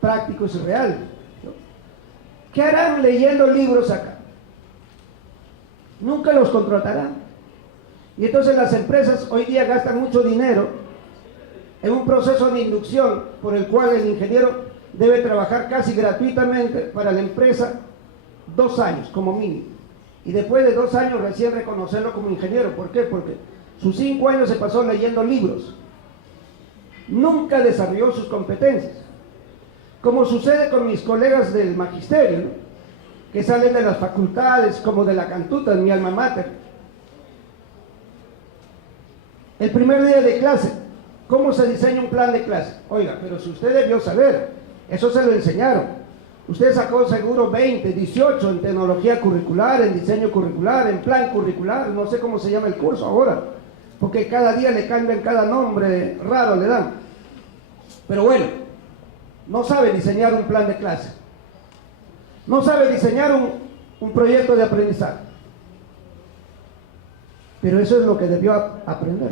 prácticos y reales, ¿no? ¿Qué harán leyendo libros acá? Nunca los contratarán. Y entonces las empresas hoy día gastan mucho dinero en un proceso de inducción por el cual el ingeniero debe trabajar casi gratuitamente para la empresa 2 años como mínimo, y después de 2 años recién reconocerlo como ingeniero. ¿Por qué? Porque sus 5 años se pasó leyendo libros, nunca desarrolló sus competencias, como sucede con mis colegas del magisterio, ¿no? Que salen de las facultades como de la Cantuta, en mi alma mater. El primer día de clase, ¿cómo se diseña un plan de clase? Oiga, pero si usted debió saber, eso se lo enseñaron. Usted sacó seguro 20, 18 en tecnología curricular, en diseño curricular, en plan curricular, no sé cómo se llama el curso ahora, porque cada día le cambian cada nombre raro, le dan. Pero bueno, no sabe diseñar un plan de clase, no sabe diseñar un proyecto de aprendizaje. Pero eso es lo que debió aprender.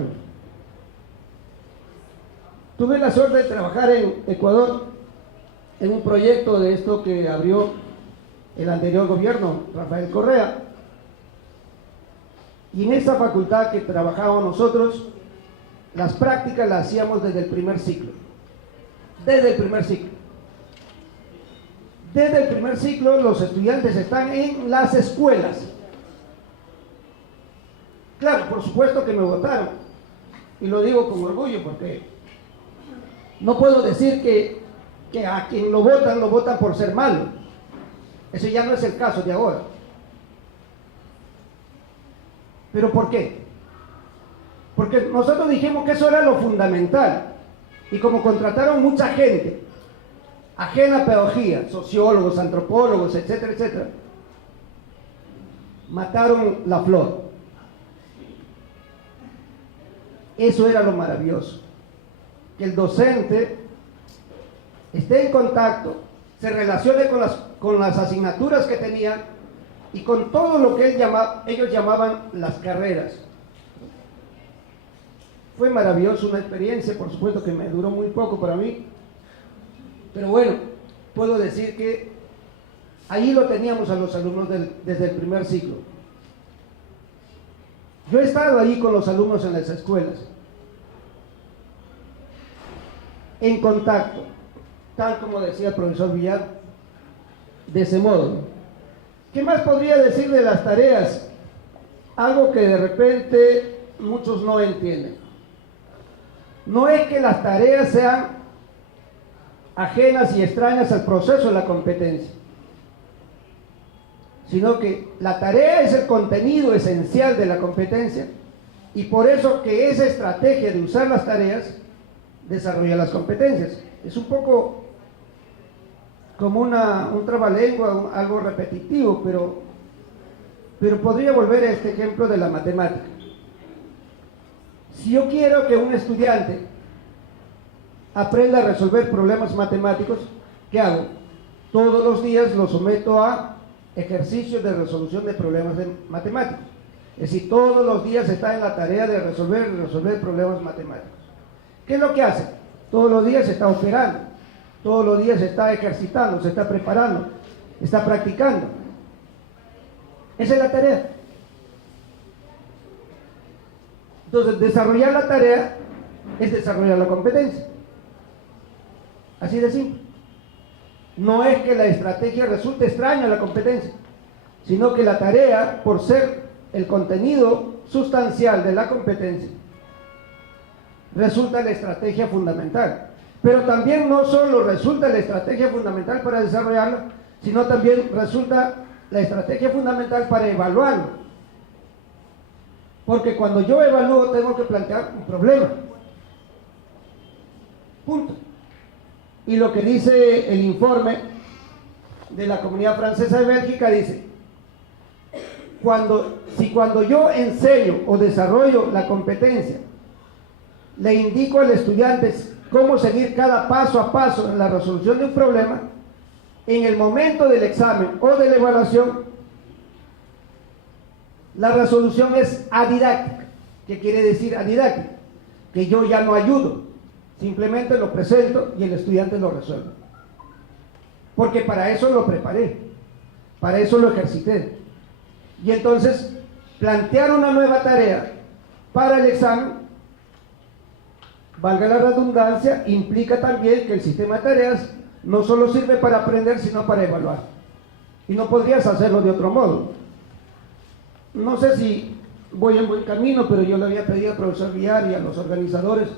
Tuve la suerte de trabajar en Ecuador en un proyecto de esto que abrió el anterior gobierno, Rafael Correa. Y en esa facultad que trabajábamos nosotros, las prácticas las hacíamos desde el primer ciclo. Desde el primer ciclo. Desde el primer ciclo los estudiantes están en las escuelas. Claro, por supuesto que me votaron, y lo digo con orgullo porque no puedo decir que a quien lo votan por ser malo. Ese ya no es el caso de ahora. ¿Pero por qué? Porque nosotros dijimos que eso era lo fundamental, y como contrataron mucha gente ajena a pedagogía, sociólogos, antropólogos, etcétera, etcétera, mataron la flor. Eso era lo maravilloso, que el docente esté en contacto, se relacione con las asignaturas que tenían y con todo lo que ellos llamaban las carreras. Fue maravilloso, una experiencia, por supuesto que me duró muy poco para mí, pero bueno, puedo decir que ahí lo teníamos a los alumnos desde el primer ciclo. Yo he estado ahí con los alumnos en las escuelas, en contacto, tal como decía el profesor Villar, de ese modo. ¿Qué más podría decir de las tareas? Algo que de repente muchos no entienden. No es que las tareas sean ajenas y extrañas al proceso de la competencia, sino que la tarea es el contenido esencial de la competencia, y por eso que esa estrategia de usar las tareas desarrolla las competencias. Es un poco como un trabalengua, algo repetitivo, pero podría volver a este ejemplo de la matemática. Si yo quiero que un estudiante aprenda a resolver problemas matemáticos, ¿qué hago? Todos los días lo someto a ejercicios de resolución de problemas matemáticos. Es decir, todos los días está en la tarea de resolver problemas matemáticos. ¿Qué es lo que hace? Todos los días se está operando, todos los días se está ejercitando, se está preparando, está practicando. Esa es la tarea. Entonces, desarrollar la tarea es desarrollar la competencia. Así de simple. No es que la estrategia resulte extraña a la competencia, sino que la tarea, por ser el contenido sustancial de la competencia, resulta la estrategia fundamental. Pero también no solo resulta la estrategia fundamental para desarrollarla, sino también resulta la estrategia fundamental para evaluarlo. Porque cuando yo evalúo tengo que plantear un problema. Punto. Y lo que dice el informe de la Comunidad Francesa de Bélgica dice, si cuando yo enseño o desarrollo la competencia, le indico al estudiante cómo seguir cada paso a paso en la resolución de un problema, en el momento del examen o de la evaluación, la resolución es adidáctica. ¿Qué quiere decir adidáctica? Que yo ya no ayudo, simplemente lo presento y el estudiante lo resuelve. Porque para eso lo preparé, para eso lo ejercité. Y entonces, plantear una nueva tarea para el examen, valga la redundancia, implica también que el sistema de tareas no solo sirve para aprender, sino para evaluar. Y no podrías hacerlo de otro modo. No sé si voy en buen camino, pero yo le había pedido al profesor Villar y a los organizadores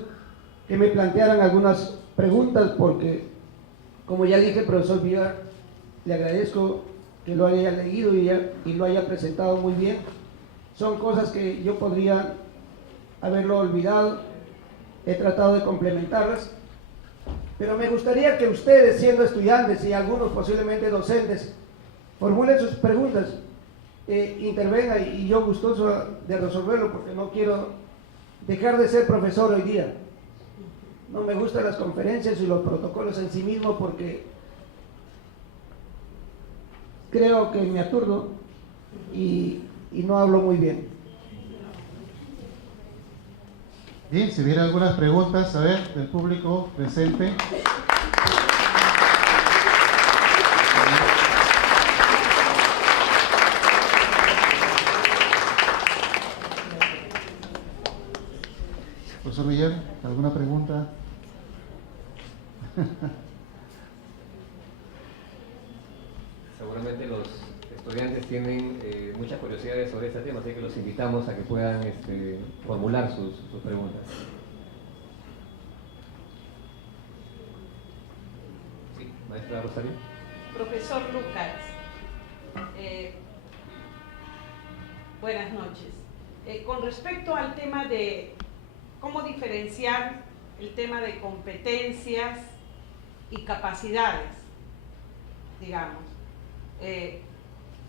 que me plantearan algunas preguntas, porque, como ya dije, profesor Villar, le agradezco que lo haya leído y lo haya presentado muy bien. Son cosas que yo podría haberlo olvidado, he tratado de complementarlas, pero me gustaría que ustedes, siendo estudiantes y algunos posiblemente docentes, formulen sus preguntas, intervengan, y yo gustoso de resolverlo, porque no quiero dejar de ser profesor hoy día. No me gustan las conferencias y los protocolos en sí mismos, porque creo que me aturdo y no hablo muy bien. Bien, si hubiera algunas preguntas, a ver, del público presente. Profesor Villar, ¿alguna pregunta? Seguramente los estudiantes tienen muchas curiosidades sobre este tema, así que los invitamos a que puedan formular sus preguntas. Sí, maestra Rosario. Profesor Lucas, buenas noches. Con respecto al tema de cómo diferenciar el tema de competencias y capacidades, digamos,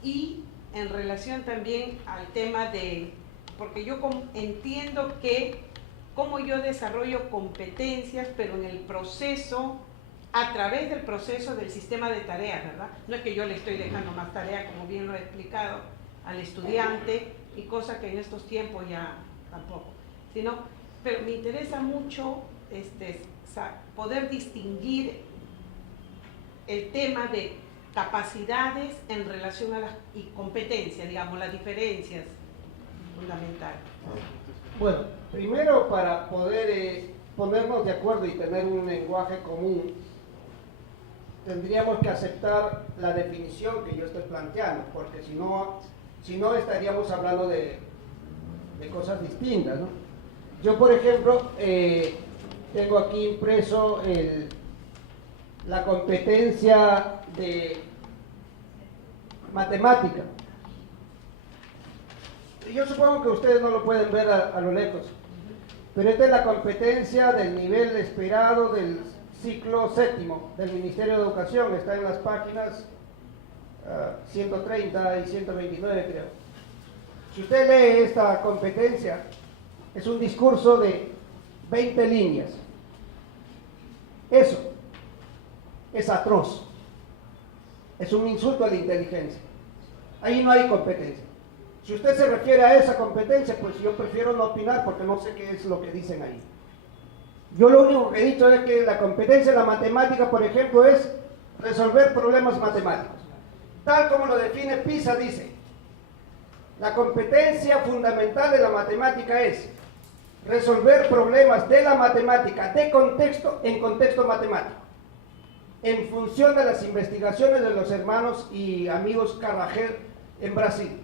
y en relación también al tema de, porque yo entiendo que cómo yo desarrollo competencias, pero en el proceso, a través del proceso del sistema de tareas, ¿verdad? No es que yo le estoy dejando más tarea, como bien lo he explicado, al estudiante, y cosa que en estos tiempos ya tampoco, sino, pero me interesa mucho poder distinguir el tema de capacidades en relación a las y competencias, digamos, las diferencias fundamentales. Bueno, primero, para poder ponernos de acuerdo y tener un lenguaje común, tendríamos que aceptar la definición que yo estoy planteando, porque si no estaríamos hablando de cosas distintas, ¿no? Yo, por ejemplo, tengo aquí impreso la competencia de matemática. Yo supongo que ustedes no lo pueden ver a lo lejos, pero esta es la competencia del nivel esperado del ciclo séptimo del Ministerio de Educación. Está en las páginas 130 y 129, creo. Si usted lee esta competencia, es un discurso de 20 líneas. Eso es atroz. Es un insulto a la inteligencia. Ahí no hay competencia. Si usted se refiere a esa competencia, pues yo prefiero no opinar, porque no sé qué es lo que dicen ahí. Yo lo único que he dicho es que la competencia en la matemática, por ejemplo, es resolver problemas matemáticos. Tal como lo define PISA, dice: la competencia fundamental de la matemática es resolver problemas de la matemática de contexto en contexto matemático. en función de las investigaciones de los hermanos y amigos Carragher en Brasil.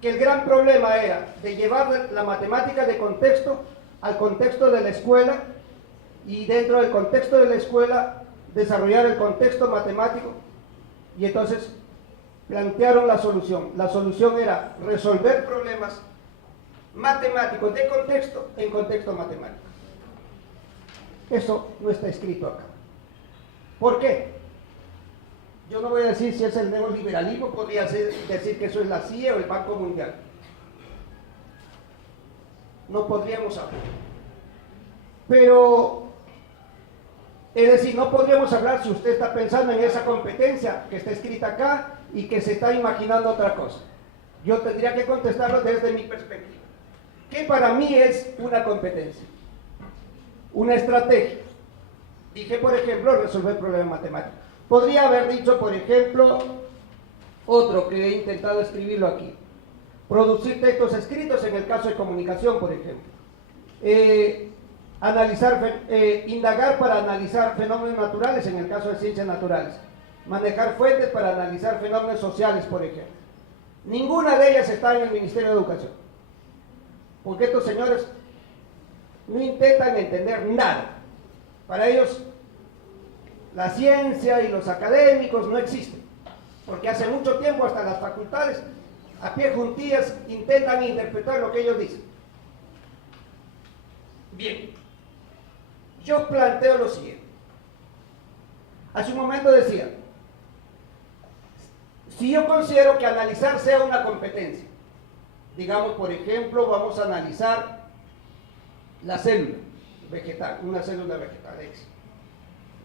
Que el gran problema era de llevar la matemática de contexto al contexto de la escuela, y dentro del contexto de la escuela desarrollar el contexto matemático, y entonces plantearon la solución. La solución era resolver problemas matemáticos de contexto en contexto matemático. Eso no está escrito acá. ¿Por qué? Yo no voy a decir si es el neoliberalismo, podría decir que eso es la CIA o el Banco Mundial. No podríamos hablar. Pero, es decir, no podríamos hablar si usted está pensando en esa competencia que está escrita acá y que se está imaginando otra cosa. Yo tendría que contestarlo desde mi perspectiva. ¿Qué para mí es una competencia? Una estrategia. Dije, por ejemplo, resolver problemas matemáticos. Podría haber dicho, por ejemplo, otro que he intentado escribirlo aquí. Producir textos escritos en el caso de comunicación, por ejemplo. Indagar para analizar fenómenos naturales en el caso de ciencias naturales. Manejar fuentes para analizar fenómenos sociales, por ejemplo. Ninguna de ellas está en el Ministerio de Educación. Porque estos señores no intentan entender nada. Para ellos, la ciencia y los académicos no existen. Porque hace mucho tiempo hasta las facultades, a pie juntillas, intentan interpretar lo que ellos dicen. Bien, yo planteo lo siguiente. Hace un momento decía, si yo considero que analizar sea una competencia, digamos, por ejemplo, vamos a analizar la célula vegetal, una célula vegetal X,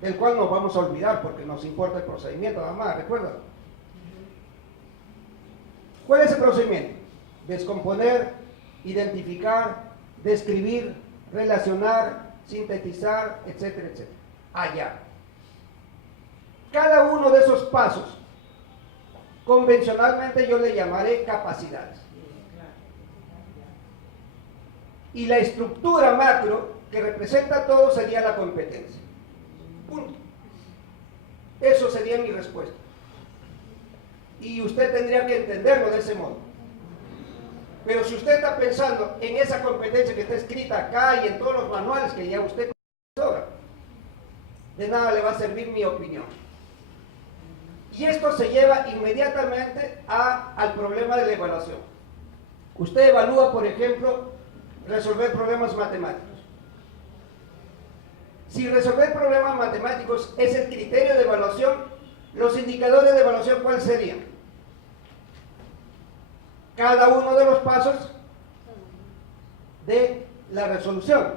del cual nos vamos a olvidar porque nos importa el procedimiento, nada más, ¿recuerdan? ¿Cuál es el procedimiento? Descomponer, identificar, describir, relacionar, sintetizar, etcétera, etcétera. Allá. Cada uno de esos pasos, convencionalmente yo le llamaré capacidades. Y la estructura macro que representa todo sería la competencia. Punto. Eso sería mi respuesta. Y usted tendría que entenderlo de ese modo. Pero si usted está pensando en esa competencia que está escrita acá y en todos los manuales que ya usted conoce, de nada le va a servir mi opinión. Y esto se lleva inmediatamente al problema de la evaluación. Usted evalúa, por ejemplo, resolver problemas matemáticos. Si resolver problemas matemáticos es el criterio de evaluación, los indicadores de evaluación, ¿cuáles serían? Cada uno de los pasos de la resolución.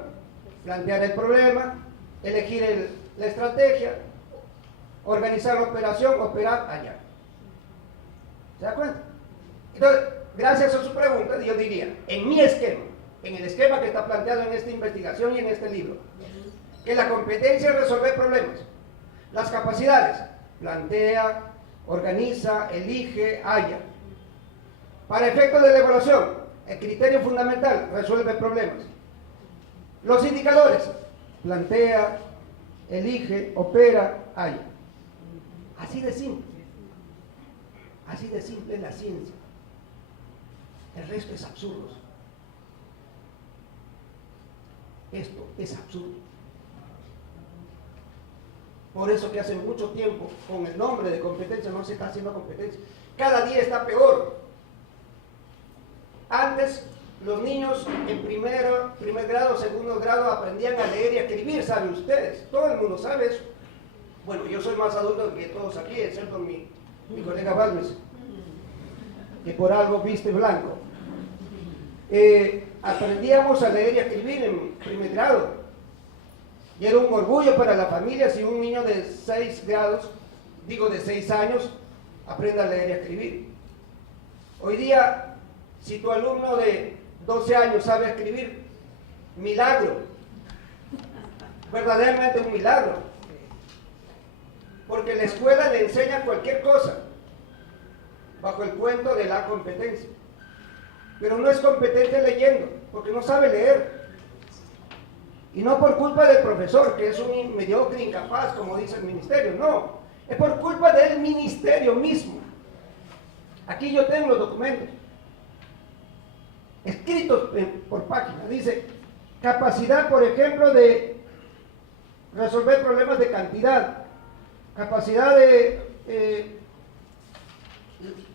Plantear el problema, elegir la estrategia, organizar la operación, operar allá. ¿Se da cuenta? Entonces, gracias a su pregunta, yo diría, en mi esquema, en el esquema que está planteado en esta investigación y en este libro, que la competencia es resolver problemas. Las capacidades, plantea, organiza, elige, halla. Para efectos de la evaluación, el criterio fundamental, resuelve problemas. Los indicadores, plantea, elige, opera, halla. Así de simple. Así de simple es la ciencia. El resto es absurdo. Esto es absurdo. Por eso que hace mucho tiempo, con el nombre de competencia, no se está haciendo competencia. Cada día está peor. Antes, los niños en primer grado, segundo grado, aprendían a leer y a escribir, ¿saben ustedes? Todo el mundo sabe eso. Bueno, yo soy más adulto que todos aquí, excepto mi colega Balmes, que por algo viste blanco. Aprendíamos a leer y a escribir en primer grado. Y era un orgullo para la familia si un niño de 6 años, aprende a leer y a escribir. Hoy día, si tu alumno de 12 años sabe escribir, milagro. Verdaderamente un milagro. Porque la escuela le enseña cualquier cosa, bajo el cuento de la competencia. Pero no es competente leyendo, porque no sabe leer. Y no por culpa del profesor, que es un mediocre, incapaz, como dice el ministerio, no. Es por culpa del ministerio mismo. Aquí yo tengo los documentos, escritos por página. Dice, capacidad, por ejemplo, de resolver problemas de cantidad, capacidad de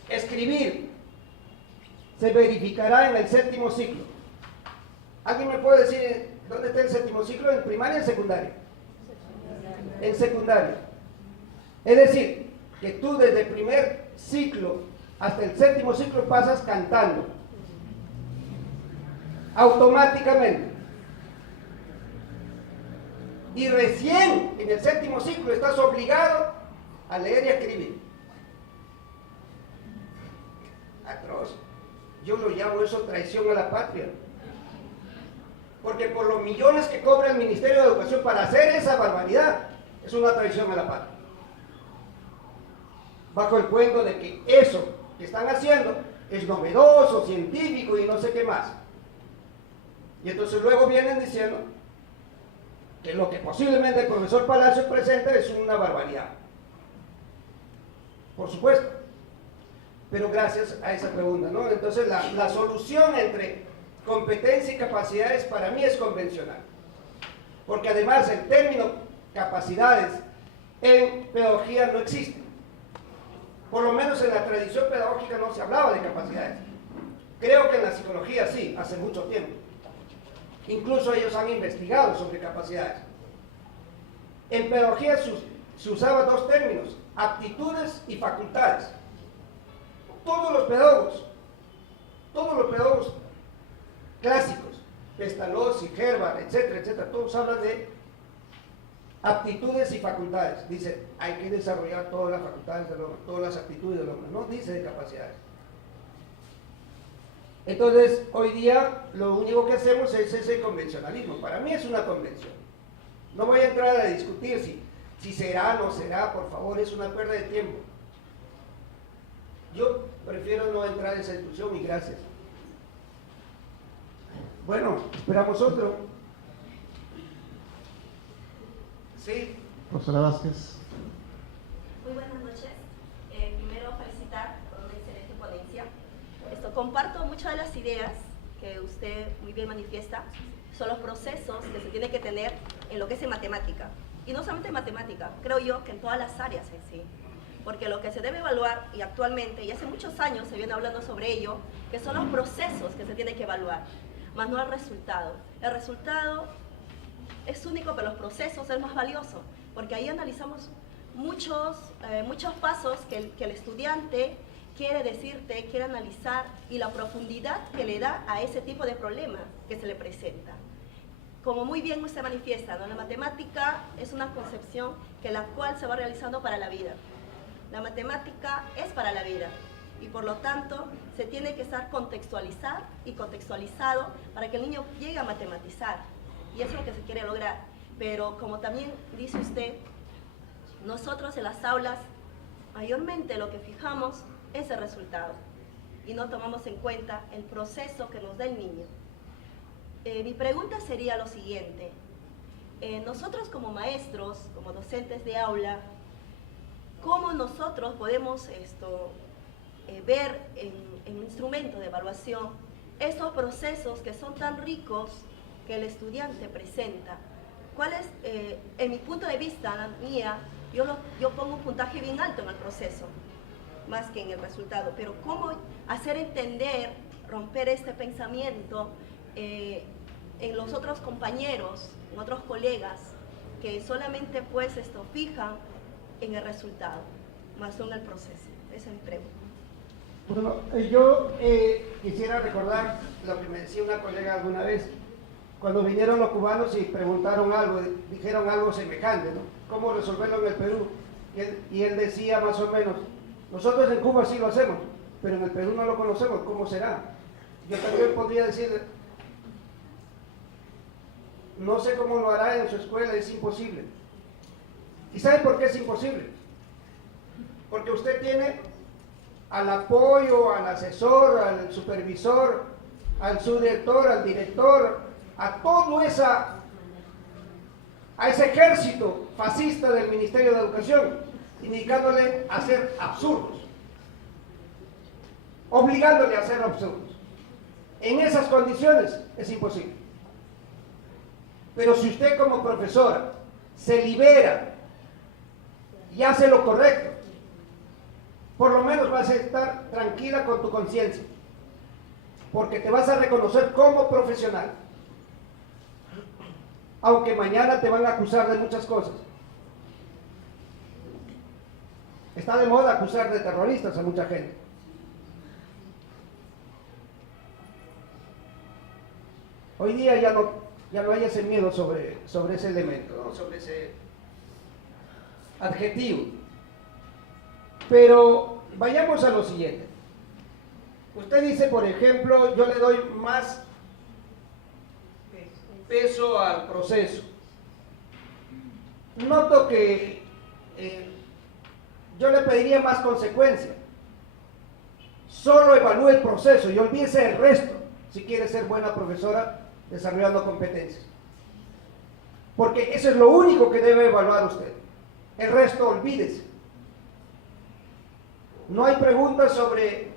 escribir, se verificará en el 7º ciclo. ¿Alguien me puede decir dónde está el 7º ciclo? ¿En primaria o en secundaria? En secundaria. Es decir, que tú desde el primer ciclo hasta el 7º ciclo pasas cantando. Automáticamente. Y recién en el 7º ciclo estás obligado a leer y a escribir. Atroz. Yo lo llamo eso traición a la patria. Porque por los millones que cobra el Ministerio de Educación para hacer esa barbaridad, es una traición a la patria. Bajo el cuento de que eso que están haciendo es novedoso, científico y no sé qué más. Y entonces luego vienen diciendo que lo que posiblemente el profesor Palacio presenta es una barbaridad. Por supuesto. Pero gracias a esa pregunta, ¿no? Entonces la solución entre competencia y capacidades para mí es convencional. Porque además el término capacidades en pedagogía no existe. Por lo menos en la tradición pedagógica no se hablaba de capacidades. Creo que en la psicología sí, hace mucho tiempo. Incluso ellos han investigado sobre capacidades. En pedagogía se usaban dos términos, aptitudes y facultades. Todos los pedagogos clásicos, Pestalozzi, Herbart, etcétera, etcétera, todos hablan de aptitudes y facultades. Dice, hay que desarrollar todas las facultades del hombre, todas las aptitudes del hombre, no dice de capacidades. Entonces, hoy día lo único que hacemos es ese convencionalismo. Para mí es una convención. No voy a entrar a discutir si será o no será, por favor, es una pérdida de tiempo. Yo prefiero no entrar en esa discusión y gracias. Bueno, esperamos otro. Sí. Profesora Vázquez. Muy buenas noches. Primero felicitar por una excelente ponencia. Comparto muchas de las ideas que usted muy bien manifiesta. Son los procesos que se tiene que tener en lo que es en matemática. Y no solamente en matemática, creo yo que en todas las áreas en sí. Porque lo que se debe evaluar, y actualmente, y hace muchos años se viene hablando sobre ello, que son los procesos que se tienen que evaluar, más no el resultado. El resultado es único, pero los procesos es más valioso, porque ahí analizamos muchos pasos que el estudiante quiere decirte, quiere analizar, y la profundidad que le da a ese tipo de problema que se le presenta. Como muy bien usted manifiesta, ¿no? La matemática es una concepción que la cual se va realizando para la vida. La matemática es para la vida y por lo tanto se tiene que estar contextualizado para que el niño llegue a matematizar, y eso es lo que se quiere lograr. Pero como también dice usted, nosotros en las aulas mayormente lo que fijamos es el resultado y no tomamos en cuenta el proceso que nos da el niño. Mi pregunta sería lo siguiente: nosotros como maestros, como docentes de aula, ¿cómo nosotros podemos ver en instrumento de evaluación esos procesos que son tan ricos que el estudiante presenta? ¿Cuál es, en mi punto de vista, la mía, yo pongo un puntaje bien alto en el proceso, más que en el resultado, pero cómo hacer entender, romper este pensamiento en los otros compañeros, en otros colegas, que solamente pues fijan en el resultado, más no en el proceso? Esa es mi pregunta. Bueno, yo quisiera recordar lo que me decía una colega alguna vez, cuando vinieron los cubanos y preguntaron algo, dijeron algo semejante, ¿no? ¿Cómo resolverlo en el Perú? Y él decía más o menos, nosotros en Cuba sí lo hacemos, pero en el Perú no lo conocemos, ¿cómo será? Yo también podría decir, no sé cómo lo hará en su escuela, es imposible. ¿Y sabe por qué es imposible? Porque usted tiene al apoyo, al asesor, al supervisor, al subdirector, al director, a toda esa a ese ejército fascista del Ministerio de Educación, indicándole a ser absurdos, obligándole a ser absurdos. En esas condiciones es imposible. Pero si usted como profesora se libera y hace lo correcto, por lo menos vas a estar tranquila con tu conciencia, porque te vas a reconocer como profesional, aunque mañana te van a acusar de muchas cosas. Está de moda acusar de terroristas a mucha gente. Hoy día ya no hay ese miedo sobre ese elemento, ¿no? Sobre ese adjetivo. Pero vayamos a lo siguiente. Usted dice, por ejemplo, yo le doy más peso al proceso. Noto que yo le pediría más consecuencia. Solo evalúe el proceso y olvídese del resto si quiere ser buena profesora desarrollando competencias. Porque eso es lo único que debe evaluar usted. El resto olvídese. No hay preguntas sobre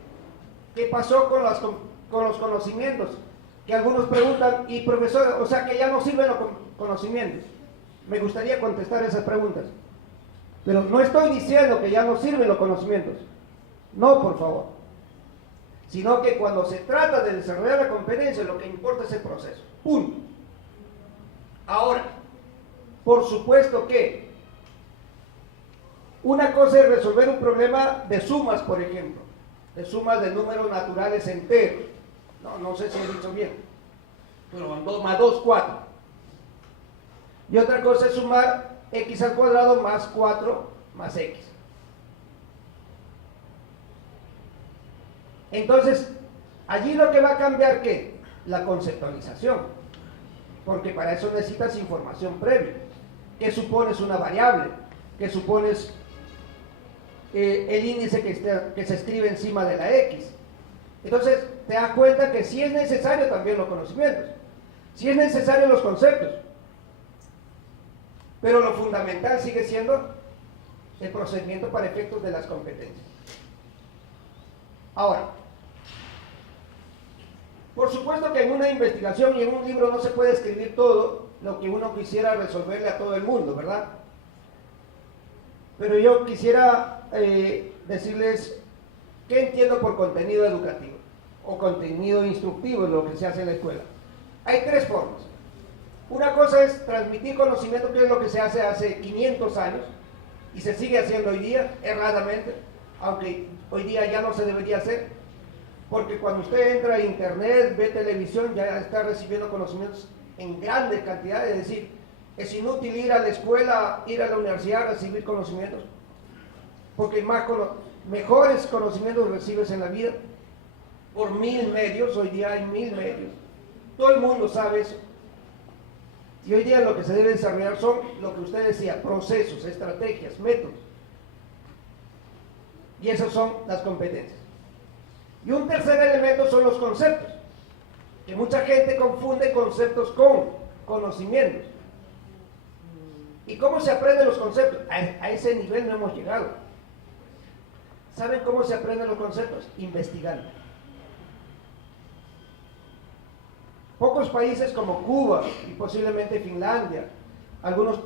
qué pasó con los conocimientos, que algunos preguntan, y profesor, o sea que ya no sirven los conocimientos. Me gustaría contestar esas preguntas, pero no estoy diciendo que ya no sirven los conocimientos, no, por favor, sino que cuando se trata de desarrollar la competencia, lo que importa es el proceso, punto. Ahora, por supuesto que una cosa es resolver un problema de sumas, por ejemplo, de sumas de números naturales enteros. No sé si he dicho bien, pero 2 más 2, 4. Y otra cosa es sumar x al cuadrado más 4 más x. Entonces, allí lo que va a cambiar, ¿qué? La conceptualización, porque para eso necesitas información previa. ¿Qué supones una variable? ¿Qué supones el índice que se escribe encima de la x? Entonces, te das cuenta que sí es necesario también los conocimientos, sí es necesario los conceptos, pero lo fundamental sigue siendo el procedimiento para efectos de las competencias. Ahora, por supuesto que en una investigación y en un libro no se puede escribir todo lo que uno quisiera resolverle a todo el mundo, ¿verdad? Pero yo quisiera decirles qué entiendo por contenido educativo o contenido instructivo, es lo que se hace en la escuela. Hay 3 formas. Una cosa es transmitir conocimiento, que es lo que se hace 500 años y se sigue haciendo hoy día, erradamente, aunque hoy día ya no se debería hacer, porque cuando usted entra a internet, ve televisión, ya está recibiendo conocimientos en grandes cantidades. Es decir, es inútil ir a la escuela, ir a la universidad a recibir conocimientos, porque mejores conocimientos recibes en la vida por 1000 medios. Hoy día hay 1000 medios, todo el mundo sabe eso, y hoy día lo que se debe desarrollar son, lo que usted decía, procesos, estrategias, métodos, y esas son las competencias. Y un tercer elemento son los conceptos, que mucha gente confunde conceptos con conocimientos. ¿Y cómo se aprenden los conceptos? A ese nivel no hemos llegado. ¿Saben cómo se aprenden los conceptos? Investigando. Pocos países como Cuba y posiblemente Finlandia, algunos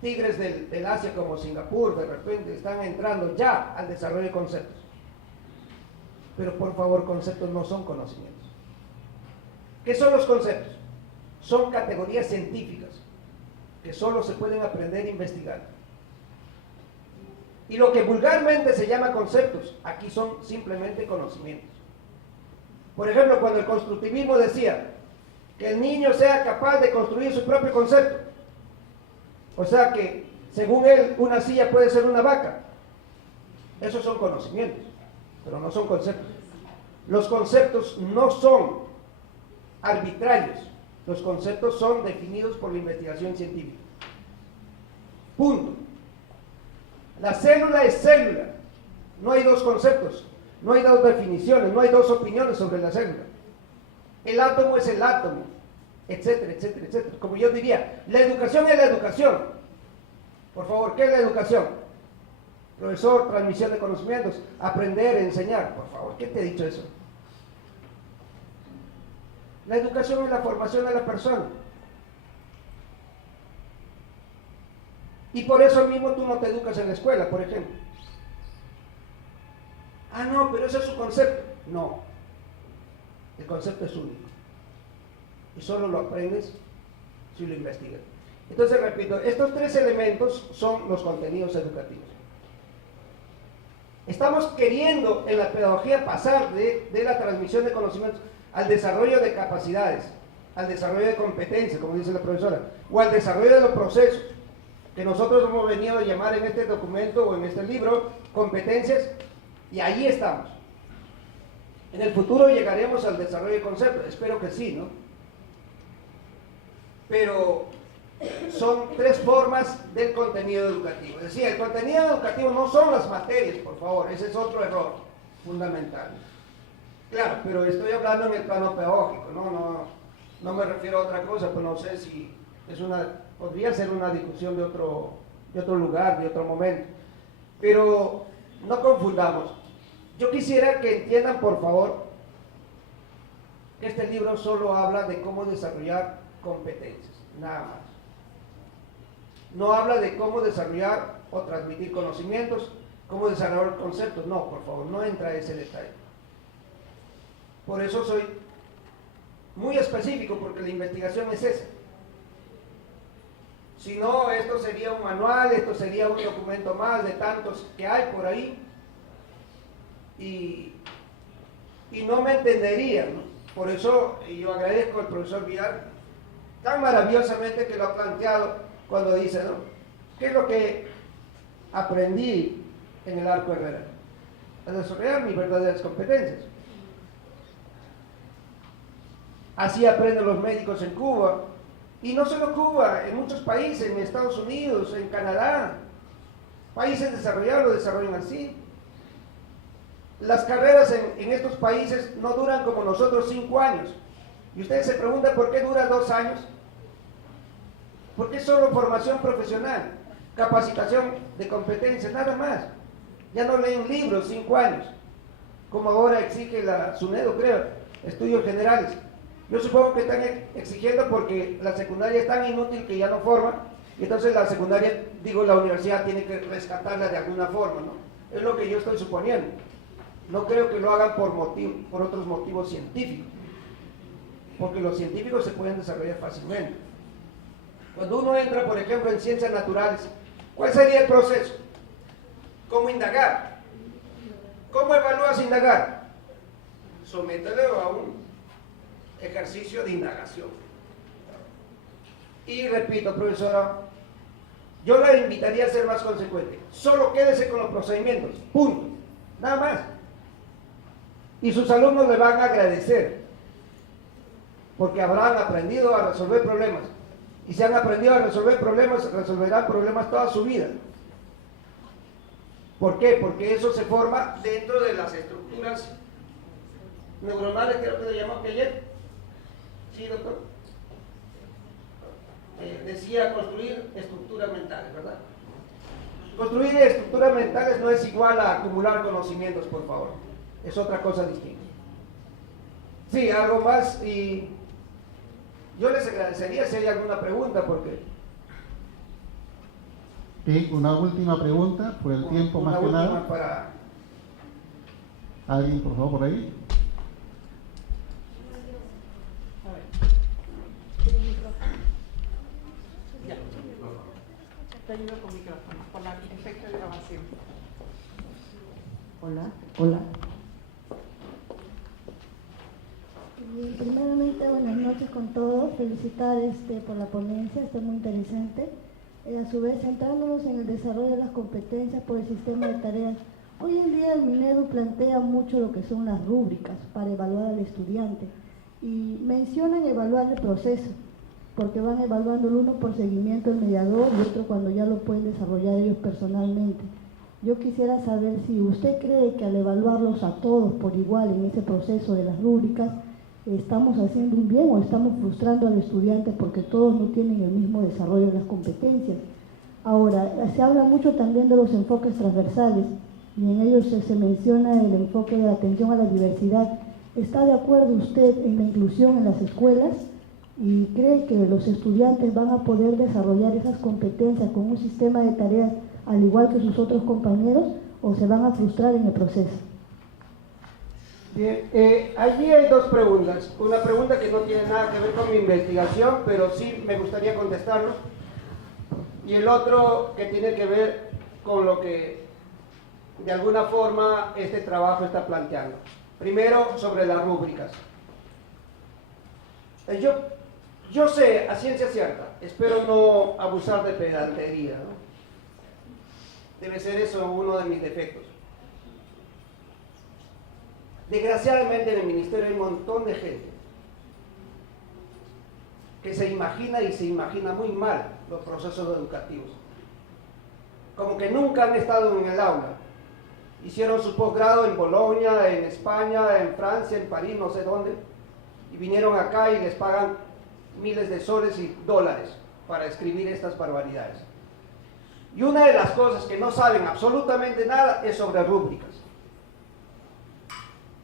tigres del Asia como Singapur, de repente están entrando ya al desarrollo de conceptos. Pero por favor, conceptos no son conocimientos. ¿Qué son los conceptos? Son categorías científicas que solo se pueden aprender investigando. Y lo que vulgarmente se llama conceptos, aquí son simplemente conocimientos. Por ejemplo, cuando el constructivismo decía que el niño sea capaz de construir su propio concepto, o sea que según él una silla puede ser una vaca, esos son conocimientos, pero no son conceptos. Los conceptos no son arbitrarios, los conceptos son definidos por la investigación científica. Punto. La célula es célula, no hay 2 conceptos, no hay 2 definiciones, no hay 2 opiniones sobre la célula. El átomo es el átomo, etcétera, etcétera, etcétera. Como yo diría, la educación es la educación. Por favor, ¿qué es la educación? Profesor, transmisión de conocimientos, aprender, enseñar. Por favor, ¿qué te he dicho eso? La educación es la formación de la persona. Y por eso mismo tú no te educas en la escuela, por ejemplo. Ah, no, pero ese es su concepto. No, el concepto es único. Y solo lo aprendes si lo investigas. Entonces, repito, estos tres elementos son los contenidos educativos. Estamos queriendo en la pedagogía pasar de la transmisión de conocimientos al desarrollo de capacidades, al desarrollo de competencias, como dice la profesora, o al desarrollo de los procesos, que nosotros hemos venido a llamar en este documento o en este libro competencias, y ahí estamos. En el futuro llegaremos al desarrollo de conceptos, espero que sí, ¿no? Pero son tres formas del contenido educativo. Es decir, el contenido educativo no son las materias, por favor, ese es otro error fundamental. Claro, pero estoy hablando en el plano pedagógico, no me refiero a otra cosa, pues no sé si podría ser una discusión de otro lugar, de otro momento. Pero no confundamos. Yo quisiera que entiendan, por favor, que este libro solo habla de cómo desarrollar competencias, nada más. No habla de cómo desarrollar o transmitir conocimientos, cómo desarrollar conceptos, no, por favor, no entra ese detalle. Por eso soy muy específico, porque la investigación es esa. Si no, esto sería un manual, esto sería un documento más de tantos que hay por ahí, y no me entenderían, ¿no? Por eso yo agradezco al profesor Villar tan maravillosamente que lo ha planteado cuando dice, ¿no? ¿Qué es lo que aprendí en el Arco Herrera? A desarrollar mis verdaderas competencias. Así aprenden los médicos en Cuba, y no solo Cuba, en muchos países, en Estados Unidos, en Canadá, países desarrollados lo desarrollan así. Las carreras en estos países no duran como nosotros 5 años. Y ustedes se preguntan por qué dura 2 años. Porque es solo formación profesional, capacitación de competencias, nada más. Ya no leen libros 5 años, como ahora exige la SUNEDO, creo, estudios generales. Yo supongo que están exigiendo porque la secundaria es tan inútil que ya no forma, y entonces la secundaria, la universidad tiene que rescatarla de alguna forma, ¿no? Es lo que yo estoy suponiendo. No creo que lo hagan por otros motivos científicos, porque los científicos se pueden desarrollar fácilmente. Cuando uno entra, por ejemplo, en ciencias naturales, ¿cuál sería el proceso? ¿Cómo indagar? ¿Cómo evalúas indagar? Somételo a un ejercicio de indagación. Y repito, profesora, yo la invitaría a ser más consecuente. Solo quédese con los procedimientos, punto, nada más. Y sus alumnos le van a agradecer, porque habrán aprendido a resolver problemas. Y si han aprendido a resolver problemas, resolverán problemas toda su vida. ¿Por qué? Porque eso se forma dentro de las estructuras neuronales, creo que le llamó ayer. ¿Sí, doctor? Decía construir estructuras mentales, ¿verdad? Construir estructuras mentales no es igual a acumular conocimientos, por favor. Es otra cosa distinta. Sí, algo más, y yo les agradecería si hay alguna pregunta, porque... Bien, una última pregunta, por el tiempo más que nada. Para... ¿Alguien, por favor, por ahí? A ver. Ya. Te ayudo con micrófono, con el efecto de grabación. Hola. Primeramente, buenas noches con todos. Felicitar por la ponencia, está muy interesante. A su vez, centrándonos en el desarrollo de las competencias por el sistema de tareas. Hoy en día el Minedu plantea mucho lo que son las rúbricas para evaluar al estudiante. Y mencionan evaluar el proceso, porque van evaluando el uno por seguimiento del mediador y otro cuando ya lo pueden desarrollar ellos personalmente. Yo quisiera saber si usted cree que al evaluarlos a todos por igual en ese proceso de las rúbricas, ¿estamos haciendo un bien o estamos frustrando al estudiante porque todos no tienen el mismo desarrollo de las competencias? Ahora, se habla mucho también de los enfoques transversales y en ellos se menciona el enfoque de atención a la diversidad. ¿Está de acuerdo usted en la inclusión en las escuelas y cree que los estudiantes van a poder desarrollar esas competencias con un sistema de tareas al igual que sus otros compañeros o se van a frustrar en el proceso? Bien, allí hay dos preguntas. Una pregunta que no tiene nada que ver con mi investigación, pero sí me gustaría contestarlo. Y el otro que tiene que ver con lo que de alguna forma este trabajo está planteando. Primero, sobre las rúbricas. Yo sé, a ciencia cierta, espero no abusar de pedantería, ¿no? Debe ser eso uno de mis defectos. Desgraciadamente en el ministerio hay un montón de gente que se imagina y se imagina muy mal los procesos educativos. Como que nunca han estado en el aula. Hicieron su posgrado en Bolonia, en España, en Francia, en París, no sé dónde, y vinieron acá y les pagan miles de soles y dólares para escribir estas barbaridades. Y una de las cosas que no saben absolutamente nada es sobre rúbricas.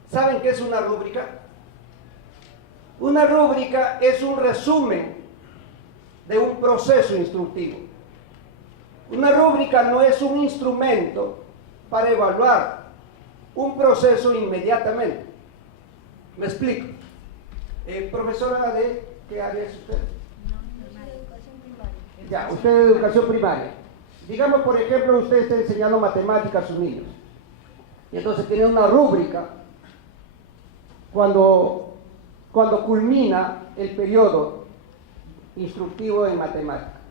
¿Saben qué es una rúbrica? Una rúbrica es un resumen de un proceso instructivo. Una rúbrica no es un instrumento para evaluar un proceso inmediatamente. ¿Me explico? Profesora, ¿de qué área es usted? Educación primaria. Ya, usted de educación primaria. Digamos, por ejemplo, usted está enseñando matemáticas a sus niños. Y entonces tiene una rúbrica cuando culmina el periodo instructivo en matemáticas.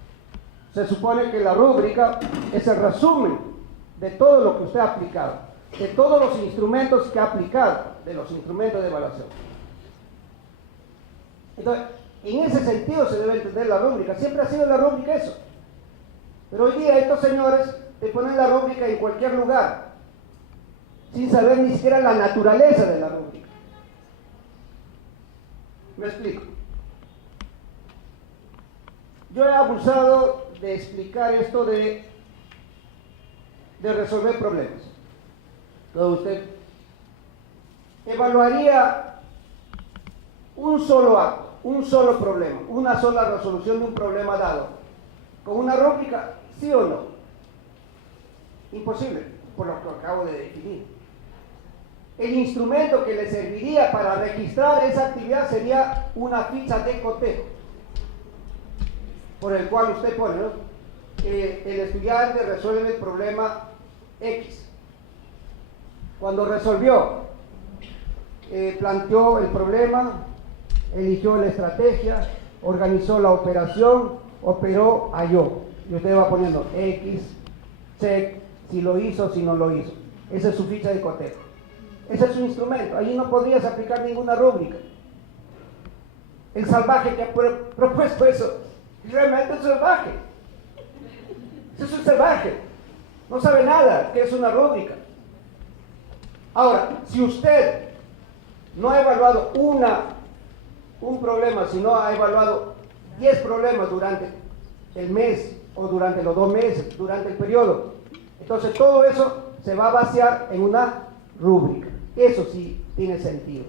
Se supone que la rúbrica es el resumen de todo lo que usted ha aplicado, de todos los instrumentos que ha aplicado, de los instrumentos de evaluación. Entonces, en ese sentido se debe entender la rúbrica. Siempre ha sido la rúbrica eso. Pero hoy día estos señores te ponen la rúbrica en cualquier lugar, sin saber ni siquiera la naturaleza de la rúbrica. Me explico. Yo he abusado de explicar esto de resolver problemas. Entonces usted evaluaría un solo acto, un solo problema, una sola resolución de un problema dado, con una rúbrica, ¿sí o no? Imposible, por lo que acabo de definir. El instrumento que le serviría para registrar esa actividad sería una ficha de cotejo, por el cual usted pone, ¿no? El estudiante resuelve el problema X. Cuando resolvió, planteó el problema, eligió la estrategia, organizó la operación, operó, halló. Y usted va poniendo X, check, si lo hizo, si no lo hizo. Esa es su ficha de cotejo. Ese es su instrumento. Allí no podrías aplicar ninguna rúbrica. El salvaje que ha propuesto eso, realmente es salvaje. Eso es un salvaje. No sabe nada que es una rúbrica. Ahora, si usted no ha evaluado un problema, sino ha evaluado 10 problemas durante el mes o durante los 2 meses, durante el periodo, entonces todo eso se va a vaciar en una rúbrica. Eso sí tiene sentido.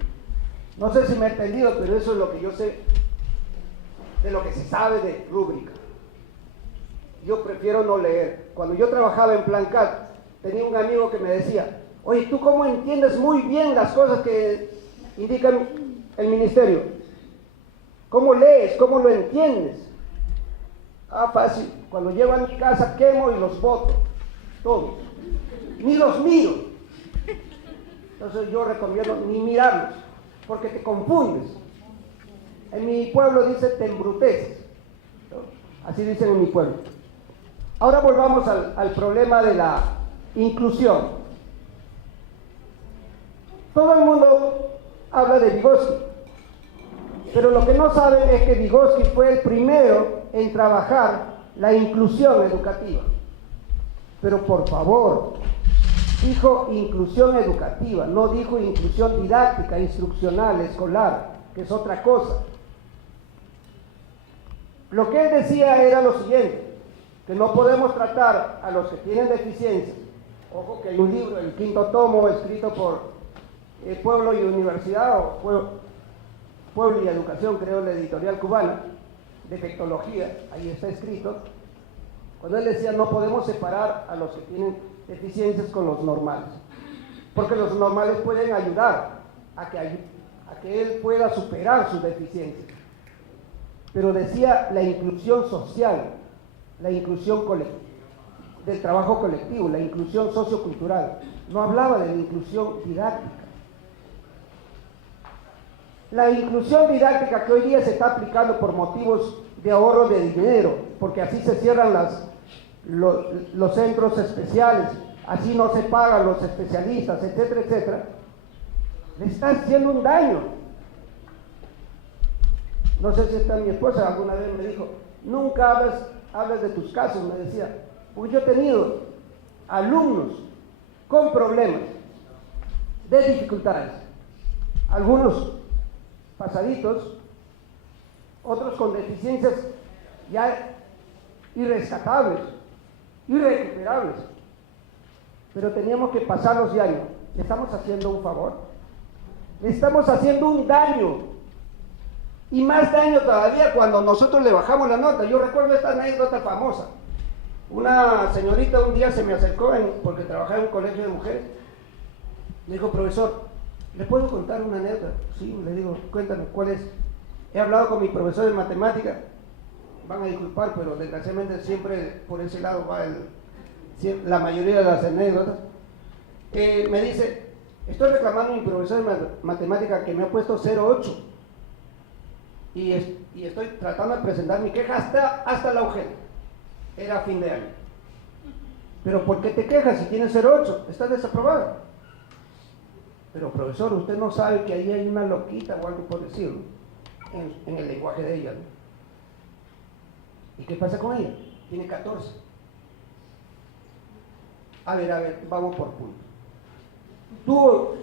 No sé si me he entendido, pero eso es lo que yo sé de lo que se sabe de rúbrica. Yo prefiero no leer. Cuando yo trabajaba en Plancat, tenía un amigo que me decía: oye, ¿tú cómo entiendes muy bien las cosas que indican el ministerio? ¿Cómo lees? ¿Cómo lo entiendes? Ah, fácil. Cuando llego a mi casa quemo y los boto. Todos. Ni los miro. Entonces yo recomiendo ni mirarlos, porque te confundes. En mi pueblo dice te embruteces, ¿no? Así dicen en mi pueblo. Ahora volvamos al problema de la inclusión. Todo el mundo habla de Vygotsky, pero lo que no saben es que Vygotsky fue el primero en trabajar la inclusión educativa. Pero por favor, dijo inclusión educativa, no dijo inclusión didáctica, instruccional, escolar. que es otra cosa. Lo que él decía era lo siguiente, que no podemos tratar a los que tienen deficiencias. Ojo que hay un libro, el 5º tomo, escrito por Pueblo y Universidad, o Pueblo y Educación, creo, la editorial cubana, defectología, ahí está escrito, cuando él decía no podemos separar a los que tienen deficiencias con los normales, porque los normales pueden ayudar a que él pueda superar sus deficiencias. Pero decía la inclusión social, la inclusión del trabajo colectivo, la inclusión sociocultural. No hablaba de la inclusión didáctica. La inclusión didáctica que hoy día se está aplicando por motivos de ahorro de dinero, porque así se cierran los centros especiales, así no se pagan los especialistas, etcétera, etcétera, le está haciendo un daño. No sé si está mi esposa, alguna vez me dijo, nunca hables de tus casos, me decía, porque yo he tenido alumnos con problemas, de dificultades, algunos pasaditos, otros con deficiencias ya irrescatables, irrecuperables, pero teníamos que pasarlos diario. ¿Le estamos haciendo un favor? Le estamos haciendo un daño. Y más daño todavía cuando nosotros le bajamos la nota. Yo recuerdo esta anécdota famosa. Una señorita un día se me acercó, porque trabajaba en un colegio de mujeres. Me dijo, profesor, ¿le puedo contar una anécdota? Sí, le digo, cuéntame, ¿cuál es? He hablado con mi profesor de matemática, van a disculpar, pero desgraciadamente siempre por ese lado va la mayoría de las anécdotas. Me dice, estoy reclamando a mi profesor de matemática que me ha puesto 0,8. Y estoy tratando de presentar mi queja hasta la UGEL. Era fin de año. Pero ¿por qué te quejas si tienes 0,8? Estás desaprobada. Pero profesor, usted no sabe que ahí hay una loquita o algo por decirlo, en el lenguaje de ella, ¿no? ¿Y qué pasa con ella? Tiene 14. A ver, vamos por puntos.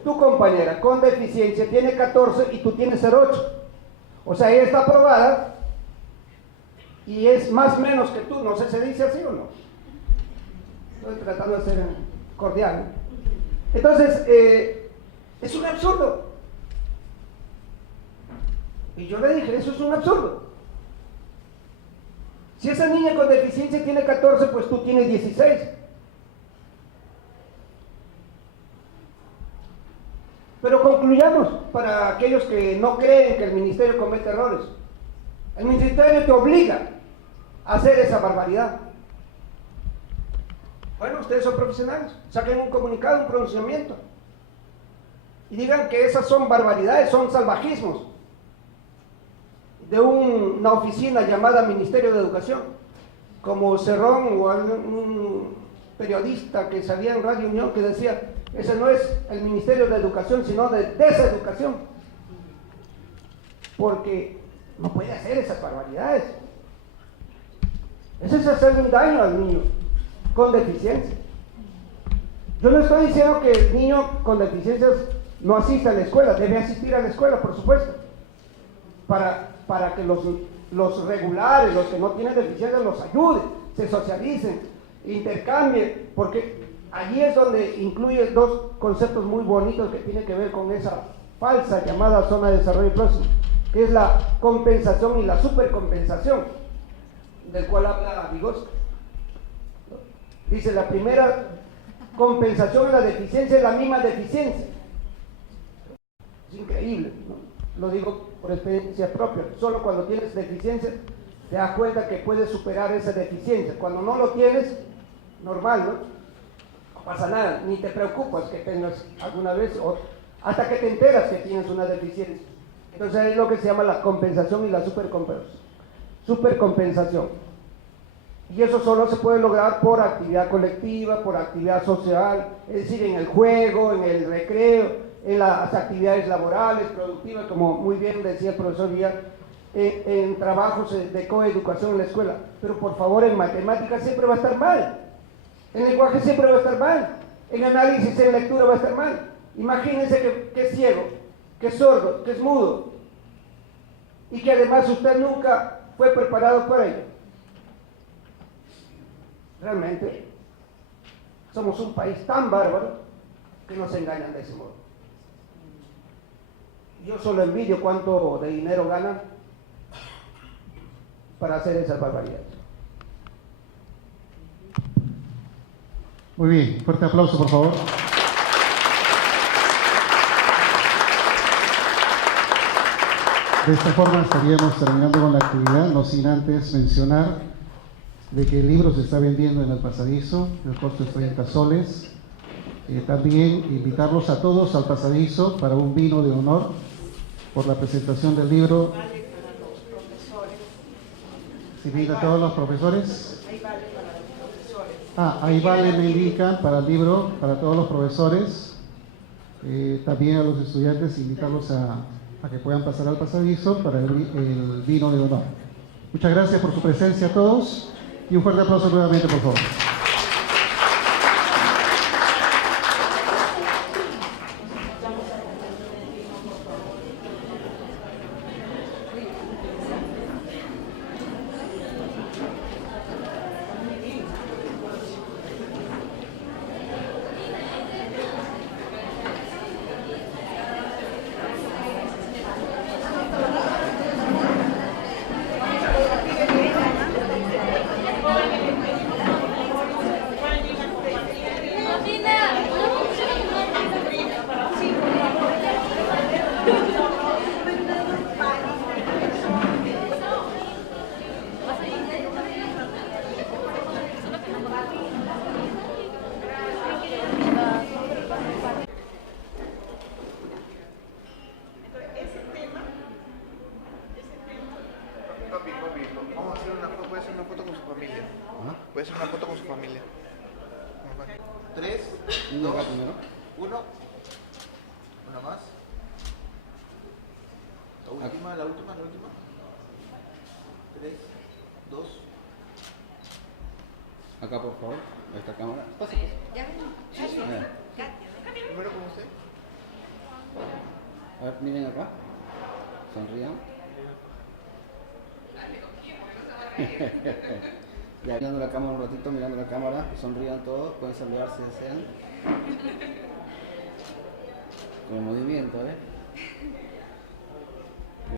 Tu compañera con deficiencia tiene 14 y tú tienes 0,8. O sea, ella está aprobada y es más o menos que tú. No sé si se dice así o no. Estoy tratando de ser cordial, ¿no? Entonces, es un absurdo. Y yo le dije, eso es un absurdo. Si esa niña con deficiencia tiene 14, pues tú tienes 16. Pero concluyamos, para aquellos que no creen que el ministerio comete errores. El ministerio te obliga a hacer esa barbaridad. Bueno, ustedes son profesionales, saquen un comunicado, un pronunciamiento y digan que esas son barbaridades, son salvajismos de una oficina llamada Ministerio de Educación, como Cerrón o un periodista que salía en Radio Unión que decía, ese no es el Ministerio de Educación, sino de deseducación, porque no puede hacer esas barbaridades. Eso es hacerle un daño al niño con deficiencia. Yo no estoy diciendo que el niño con deficiencias no asista a la escuela, debe asistir a la escuela, por supuesto, para que los regulares, los que no tienen deficiencias, los ayuden, se socialicen, intercambien, porque allí es donde incluye dos conceptos muy bonitos que tienen que ver con esa falsa llamada zona de desarrollo próximo, que es la compensación y la supercompensación, del cual habla Vygotsky. Dice, la primera compensación en la deficiencia es la misma deficiencia. Es increíble, ¿no? Lo digo por experiencia propia. Solo cuando tienes deficiencia te das cuenta que puedes superar esa deficiencia. Cuando no lo tienes, normal, ¿no? No pasa nada, ni te preocupas que tengas alguna vez, o hasta que te enteras que tienes una deficiencia. Entonces es lo que se llama la compensación y la supercompensación. Y eso solo se puede lograr por actividad colectiva, por actividad social, es decir, en el juego, en el recreo, en las actividades laborales, productivas, como muy bien decía el profesor Villar, en trabajos de coeducación en la escuela. Pero por favor, en matemáticas siempre va a estar mal, en lenguaje siempre va a estar mal, en análisis, en lectura va a estar mal. Imagínense que es ciego, que es sordo, que es mudo, y que además usted nunca fue preparado para ello. Realmente somos un país tan bárbaro que nos engañan de ese modo. Yo solo envidio cuánto de dinero ganan para hacer esas barbaridades. Muy bien, fuerte aplauso por favor. De esta forma estaríamos terminando con la actividad, no sin antes mencionar de que el libro se está vendiendo en el pasadizo, el costo es 30 soles. También invitarlos a todos al pasadizo para un vino de honor por la presentación del libro. ¿Se invita a todos los profesores? Ahí vale, me indican, para el libro, para todos los profesores. También a los estudiantes, invitarlos a que puedan pasar al pasadizo para el vino de honor. Muchas gracias por su presencia a todos y un fuerte aplauso nuevamente, por favor. Vamos a hacer una foto, puede hacer una foto con su familia. Puede hacer una foto con su familia. 3, 2, 1. Una más. La última. 3, 2. Acá, por favor, a esta cámara. Pase. Primero con usted. A ver, miren acá. Sonrían. Ya, mirando la cámara un ratito, mirando la cámara, sonrían todos, pueden saludar si desean. Con el movimiento, ¿eh?